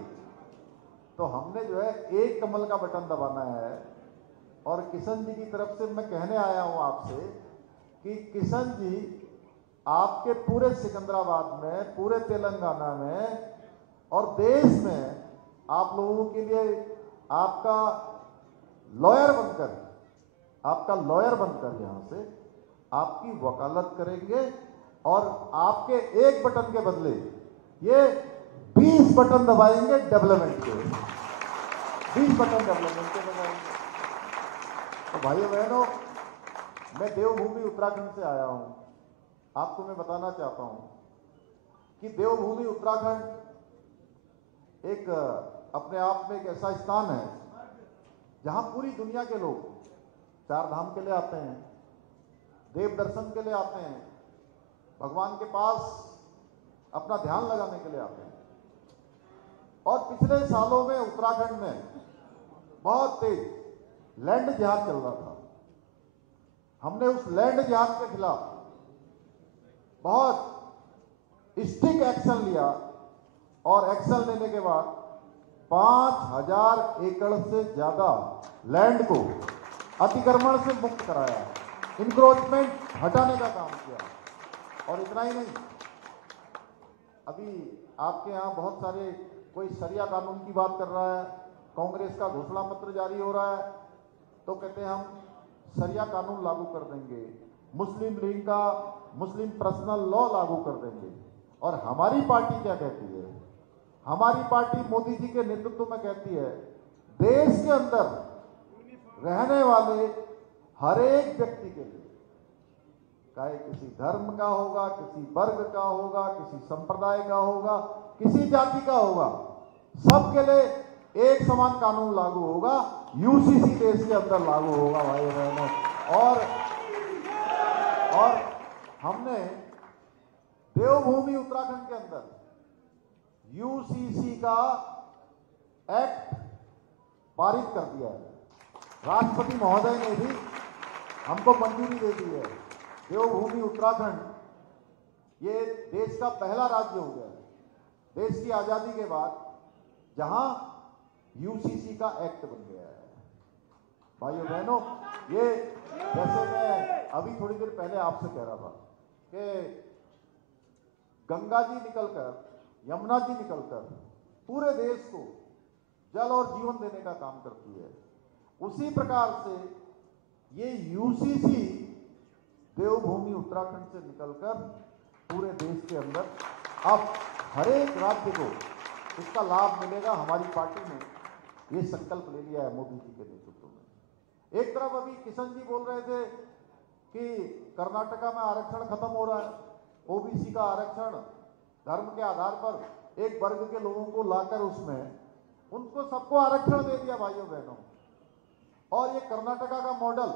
तो हमने जो है एक कमल का बटन दबाना है। और किशन जी की तरफ से मैं कहने आया हूं आपसे कि किशन जी आपके पूरे सिकंदराबाद में, पूरे तेलंगाना में और देश में आप लोगों के लिए आपका लॉयर बनकर यहां से आपकी वकालत करेंगे। और आपके एक बटन के बदले ये 20 बटन दबाएंगे डेवलपमेंट के, 20 बटन डेवलपमेंट के दबाएंगे। तो भाइयों बहनों, मैं देवभूमि उत्तराखंड से आया हूं। आपको मैं बताना चाहता हूं कि देवभूमि उत्तराखंड एक अपने आप में एक ऐसा स्थान है जहां पूरी दुनिया के लोग चार धाम के लिए आते हैं, देव दर्शन के लिए आते हैं, भगवान के पास अपना ध्यान लगाने के लिए आते हैं। और पिछले सालों में उत्तराखंड में बहुत तेज लैंड जिहाद चल रहा था। हमने उस लैंड जिहाद के खिलाफ बहुत स्ट्रिक्ट एक्शन लिया और एक्शन लेने के बाद 5000 एकड़ से ज्यादा लैंड को अतिक्रमण से मुक्त कराया, इंक्रोचमेंट हटाने का काम किया। और इतना ही नहीं, अभी आपके यहाँ बहुत सारे कोई शरिया कानून की बात कर रहा है, कांग्रेस का घोषणा पत्र जारी हो रहा है तो कहते हैं हम शरिया कानून लागू कर देंगे, मुस्लिम लीग का मुस्लिम पर्सनल लॉ लागू कर देंगे। और हमारी पार्टी क्या कहती है? हमारी पार्टी मोदी जी के नेतृत्व में कहती है देश के अंदर रहने वाले हर एक व्यक्ति के लिए, चाहे किसी धर्म का होगा, किसी वर्ग का होगा, किसी संप्रदाय का होगा, किसी जाति का होगा, सबके लिए एक समान कानून लागू होगा। यूसीसी देश के अंदर लागू होगा भाई बहनों। और हमने देवभूमि उत्तराखंड के अंदर यूसीसी का एक्ट पारित कर दिया है। राष्ट्रपति महोदय ने भी हमको मंजूरी दे दी है। देवभूमि उत्तराखंड ये देश का पहला राज्य हो गया है देश की आजादी के बाद जहां यूसीसी का एक्ट बन गया है। भाइयों बहनों, ये जैसे मैं अभी थोड़ी देर पहले आपसे कह रहा था कि गंगा जी निकलकर, यमुना जी निकलकर पूरे देश को जल और जीवन देने का काम करती है। उसी प्रकार से ये यूसीसी देवभूमि उत्तराखंड से निकलकर पूरे देश के अंदर अब हर एक राज्य को इसका लाभ मिलेगा। हमारी पार्टी ने ये संकल्प ले लिया है मोदी जी के नेतृत्व में। एक तरफ अभी किशन जी बोल रहे थे कि कर्नाटका में आरक्षण खत्म हो रहा है, ओबीसी का आरक्षण धर्म के आधार पर एक वर्ग के लोगों को लाकर उसमें उनको सबको आरक्षण दे दिया भाइयों बहनों। और ये कर्नाटका का मॉडल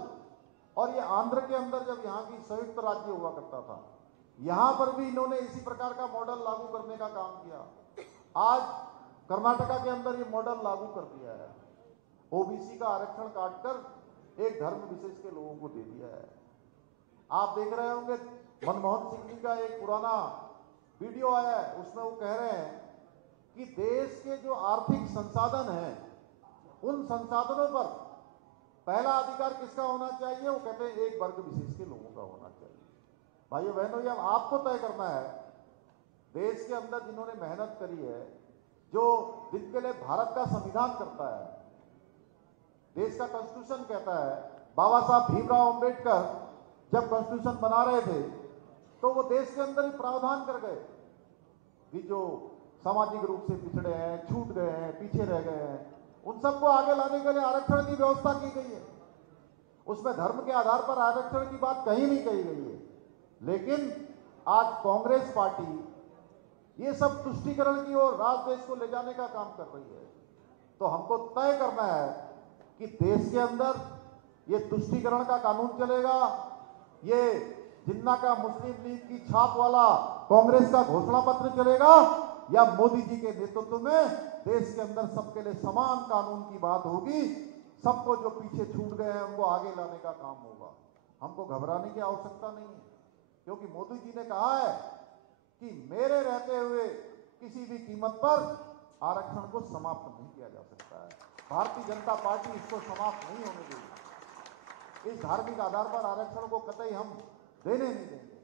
और ये आंध्र के अंदर जब यहाँ की संयुक्त राज्य हुआ करता था, यहां पर भी इन्होंने इसी प्रकार का मॉडल लागू करने का काम किया। आज कर्नाटका के अंदर ये मॉडल लागू कर दिया है, ओबीसी का आरक्षण काटकर एक धर्म विशेष के लोगों को दे दिया है। आप देख रहे होंगे मनमोहन सिंह जी का एक पुराना वीडियो आया है, उसमें वो कह रहे हैं कि देश के जो आर्थिक संसाधन हैं उन संसाधनों पर पहला अधिकार किसका होना चाहिए? वो कहते हैं एक वर्ग विशेष के लोगों का होना चाहिए। भाइयों बहनों, ये आपको तय करना है। देश के अंदर जिन्होंने मेहनत करी है, जो जिनके लिए भारत का संविधान करता है, देश का कॉन्स्टिट्यूशन कहता है, बाबा साहब भीमराव अंबेडकर जब कॉन्स्टिट्यूशन बना रहे थे तो वो देश के अंदर ही प्रावधान कर गए कि जो सामाजिक रूप से पिछड़े हैं, छूट गए हैं, पीछे रह गए हैं, उन सबको आगे लाने के लिए आरक्षण की व्यवस्था की गई है। उसमें धर्म के आधार पर आरक्षण की बात कहीं नहीं कही गई है। लेकिन आज कांग्रेस पार्टी ये सब तुष्टीकरण की ओर राज्य देश को ले जाने का काम कर रही है। तो हमको तय करना है कि देश के अंदर ये तुष्टीकरण का कानून चलेगा, ये जिन्ना का मुस्लिम लीग की छाप वाला कांग्रेस का घोषणा पत्र चलेगा, या मोदी जी के नेतृत्व में देश के अंदर सबके लिए समान कानून की बात होगी। सबको जो पीछे छूट गए हैं उनको आगे लाने का काम होगा। हमको घबराने की आवश्यकता नहीं है, क्योंकि मोदी जी ने कहा है कि मेरे रहते हुए किसी भी कीमत पर आरक्षण को समाप्त नहीं किया जा सकता है। भारतीय जनता पार्टी इसको समाप्त नहीं होने देगी। इस धार्मिक आधार पर आरक्षण को कतई हम देने नहीं देंगे।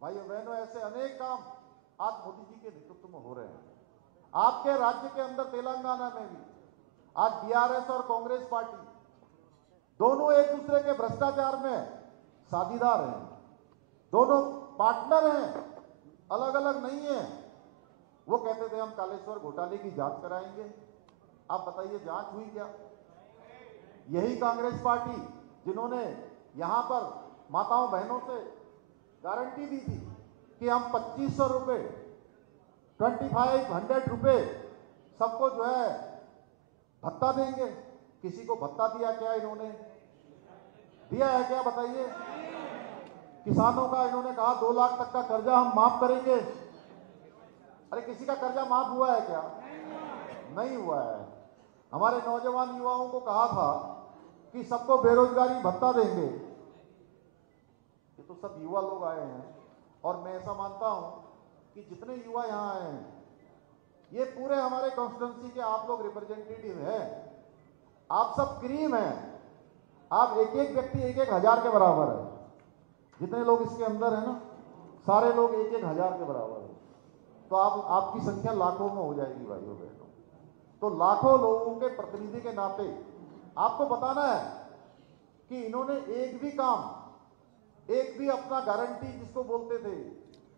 भाइयों बहनों, ऐसे अनेक काम आज मोदी जी के नेतृत्व में हो रहे हैं। आपके राज्य के अंदर तेलंगाना में भी आज बीआरएस और कांग्रेस पार्टी दोनों एक दूसरे के भ्रष्टाचार में साझीदार हैं, दोनों पार्टनर हैं, अलग अलग नहीं है। वो कहते थे हम कालेश्वर घोटाले की जांच कराएंगे। आप बताइए जांच हुई क्या? यही कांग्रेस पार्टी जिन्होंने यहां पर माताओं बहनों से गारंटी दी थी कि हम 2500 रुपए 2500 रुपए सबको जो है भत्ता देंगे। किसी को भत्ता दिया क्या इन्होंने? दिया है क्या बताइए? किसानों का इन्होंने कहा 2 लाख तक का कर्जा हम माफ करेंगे। अरे किसी का कर्जा माफ हुआ है क्या? नहीं हुआ है। हमारे नौजवान युवाओं को कहा था कि सबको बेरोजगारी भत्ता देंगे। ये तो सब युवा लोग आए हैं, और मैं ऐसा मानता हूं कि जितने युवा यहां आए हैं ये पूरे हमारे कॉन्स्टिट्यूंसी के आप लोग रिप्रेजेंटेटिव हैं। आप सब क्रीम हैं। आप एक एक व्यक्ति 1-1 हजार के बराबर है। जितने लोग इसके अंदर है ना, सारे लोग 1-1 हजार के बराबर है। तो आपकी संख्या लाखों में हो जाएगी भाइयों बहनों। तो लाखों लोगों के प्रतिनिधि के नाते आपको बताना है कि इन्होंने एक भी काम, एक भी अपना गारंटी जिसको बोलते थे,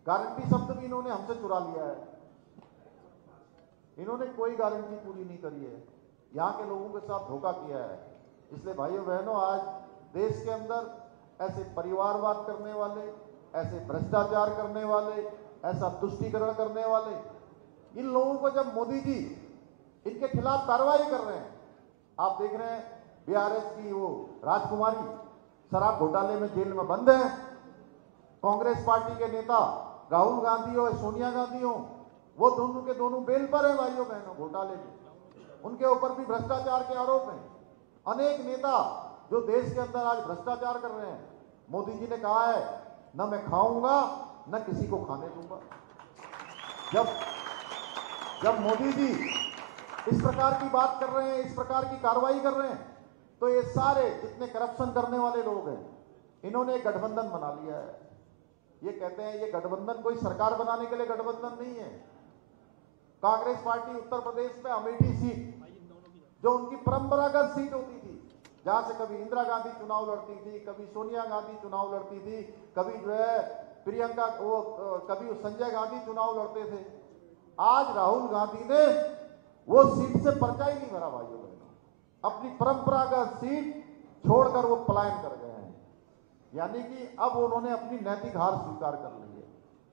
गारंटी शब्द भी इन्होंने हमसे चुरा लिया है। इन्होंने कोई गारंटी पूरी नहीं करी है, यहाँ के लोगों के साथ धोखा किया है। इसलिए भाइयों बहनों, आज देश के अंदर ऐसे परिवारवाद करने वाले, ऐसे भ्रष्टाचार करने वाले, ऐसा तुष्टीकरण करने वाले, इन लोगों को जब मोदी जी इनके खिलाफ कार्रवाई कर रहे हैं, आप देख रहे हैं बीआरएस की वो राजकुमारी शराब घोटाले में जेल में बंद है। कांग्रेस पार्टी के नेता राहुल गांधी और सोनिया गांधी हो, वो दोनों के दोनों बेल पर है भाइयों बहनों घोटाले में। उनके ऊपर भी भ्रष्टाचार के आरोप हैं। अनेक नेता जो देश के अंदर आज भ्रष्टाचार कर रहे हैं, मोदी जी ने कहा है न मैं खाऊंगा न किसी को खाने दूंगा। जब मोदी जी इस प्रकार की बात कर रहे हैं, इस प्रकार की कार्रवाई कर रहे हैं, तो ये सारे जितने करप्शन करने वाले लोग हैं, इन्होंने एक गठबंधन बना लिया है। ये कहते हैं ये गठबंधन कोई सरकार बनाने के लिए गठबंधन नहीं है। कांग्रेस पार्टी उत्तर प्रदेश में अमेठी सीट, जो उनकी परंपरागत सीट होती थी, जहां से कभी इंदिरा गांधी चुनाव लड़ती थी, कभी सोनिया गांधी चुनाव लड़ती थी, कभी जो है प्रियंका कभी संजय गांधी चुनाव लड़ते थे। आज राहुल गांधी ने वो सीट से पर्चा ही नहीं भरा भाइयों बहनों। अपनी परंपरागत सीट छोड़कर वो पलायन कर गए हैं। यानी कि अब उन्होंने अपनी नैतिक हार स्वीकार कर ली है।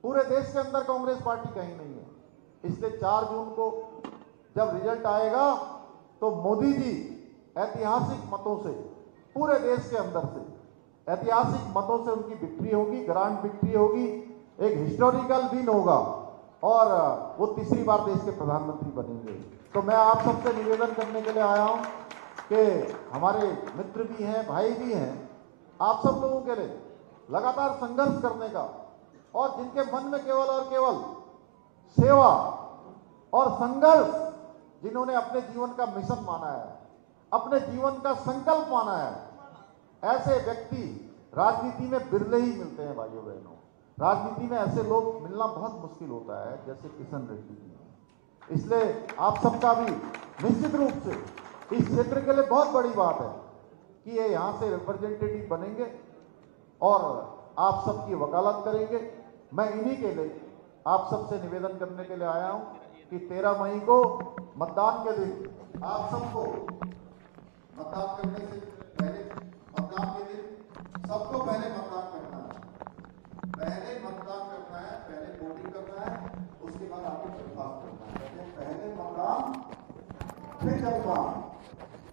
पूरे देश के अंदर कांग्रेस पार्टी कहीं नहीं है। इसलिए 4 जून को जब रिजल्ट आएगा तो मोदी जी ऐतिहासिक मतों से, पूरे देश के अंदर से ऐतिहासिक मतों से उनकी विक्ट्री होगी, ग्रांड विक्ट्री होगी, एक हिस्टोरिकल विन होगा, और वो तीसरी बार देश के प्रधानमंत्री बनेंगे। तो मैं आप सबसे निवेदन करने के लिए आया हूं कि हमारे मित्र भी हैं, भाई भी हैं, आप सब लोगों के लिए लगातार संघर्ष करने का, और जिनके मन में केवल और केवल सेवा और संघर्ष, जिन्होंने अपने जीवन का मिशन माना है, अपने जीवन का संकल्प माना है, ऐसे व्यक्ति राजनीति में बिरले ही मिलते हैं भाइयों बहनों। राजनीति में ऐसे लोग मिलना बहुत मुश्किल होता है, जैसे किशन रेड्डी जी हैं। इसलिए आप सबका भी निश्चित रूप से इस क्षेत्र के लिए बहुत बड़ी बात है कि ये यहाँ से रिप्रेजेंटेटिव बनेंगे और आप सबकी वकालत करेंगे। मैं इन्हीं के लिए आप सबसे निवेदन करने के लिए आया हूँ कि 13 मई को मतदान के दिन आप सबको मतदान करने से पहले, मतदान के दिन सबको पहले मतदान करना है, पहले मतदान करना है, पहले वोटिंग करना है, उसके बाद आगे दरखास्त करना है। पहले मतदान फिर जलपान,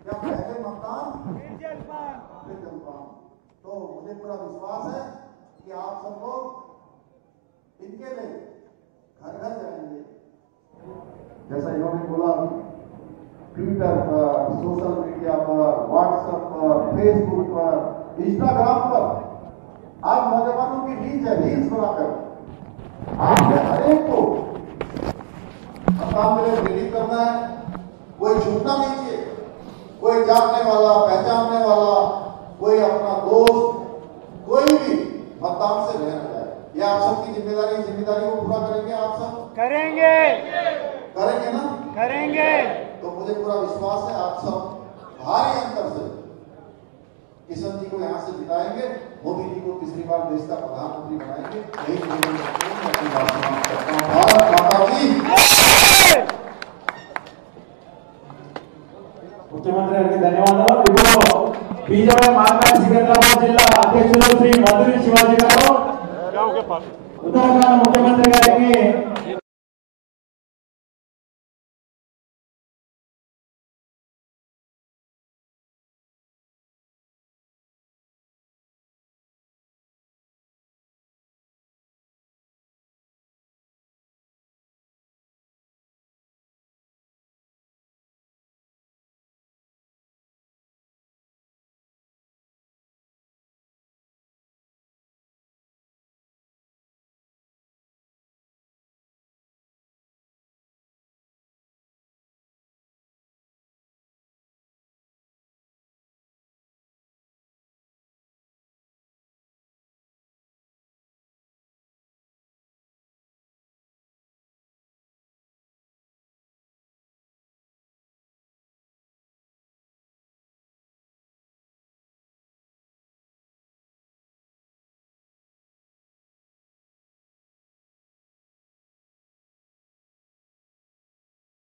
या पहले मतदान फिर जलपान। तो मुझे पूरा विश्वास है कि आप सब लोग इनके लिए घर घर जाएंगे। जैसा इन्होंने बोला, ट्विटर पर, सोशल मीडिया पर, व्हाट्सएप पर, फेसबुक पर, इंस्टाग्राम पर आप नौजवानों की रीच है, रील्स बनाकर आपने हर एक को मतदान के लिए प्रेरित करना है। कोई छूटना नहीं चाहिए, कोई जानने वाला, पहचानने वाला, कोई अपना दोस्त, कोई भी मतदान से रह न जाए। ये आप सबकी जिम्मेदारी को पूरा करेंगे। आप सब करेंगे ना? करेंगे। तो मुझे पूरा विश्वास है आप सब भारी अंतर से किशन जी को यहाँ से जिताएंगे, मोदी जी को तीसरी बार देश का प्रधानमंत्री बनाएंगे। यही अपनी बात समाप्त करता हूँ। भारत माता की। ముఖ్యమంత్రి గారికి ధన్యవాదాలు. ఇప్పుడు బీజేపీ మార్కెట్ సికింద్రాబాద్ జిల్లా అధ్యక్షులు శ్రీ మధురి శివాజీ గారు ఉత్తరాఖండ్ ముఖ్యమంత్రి గారికి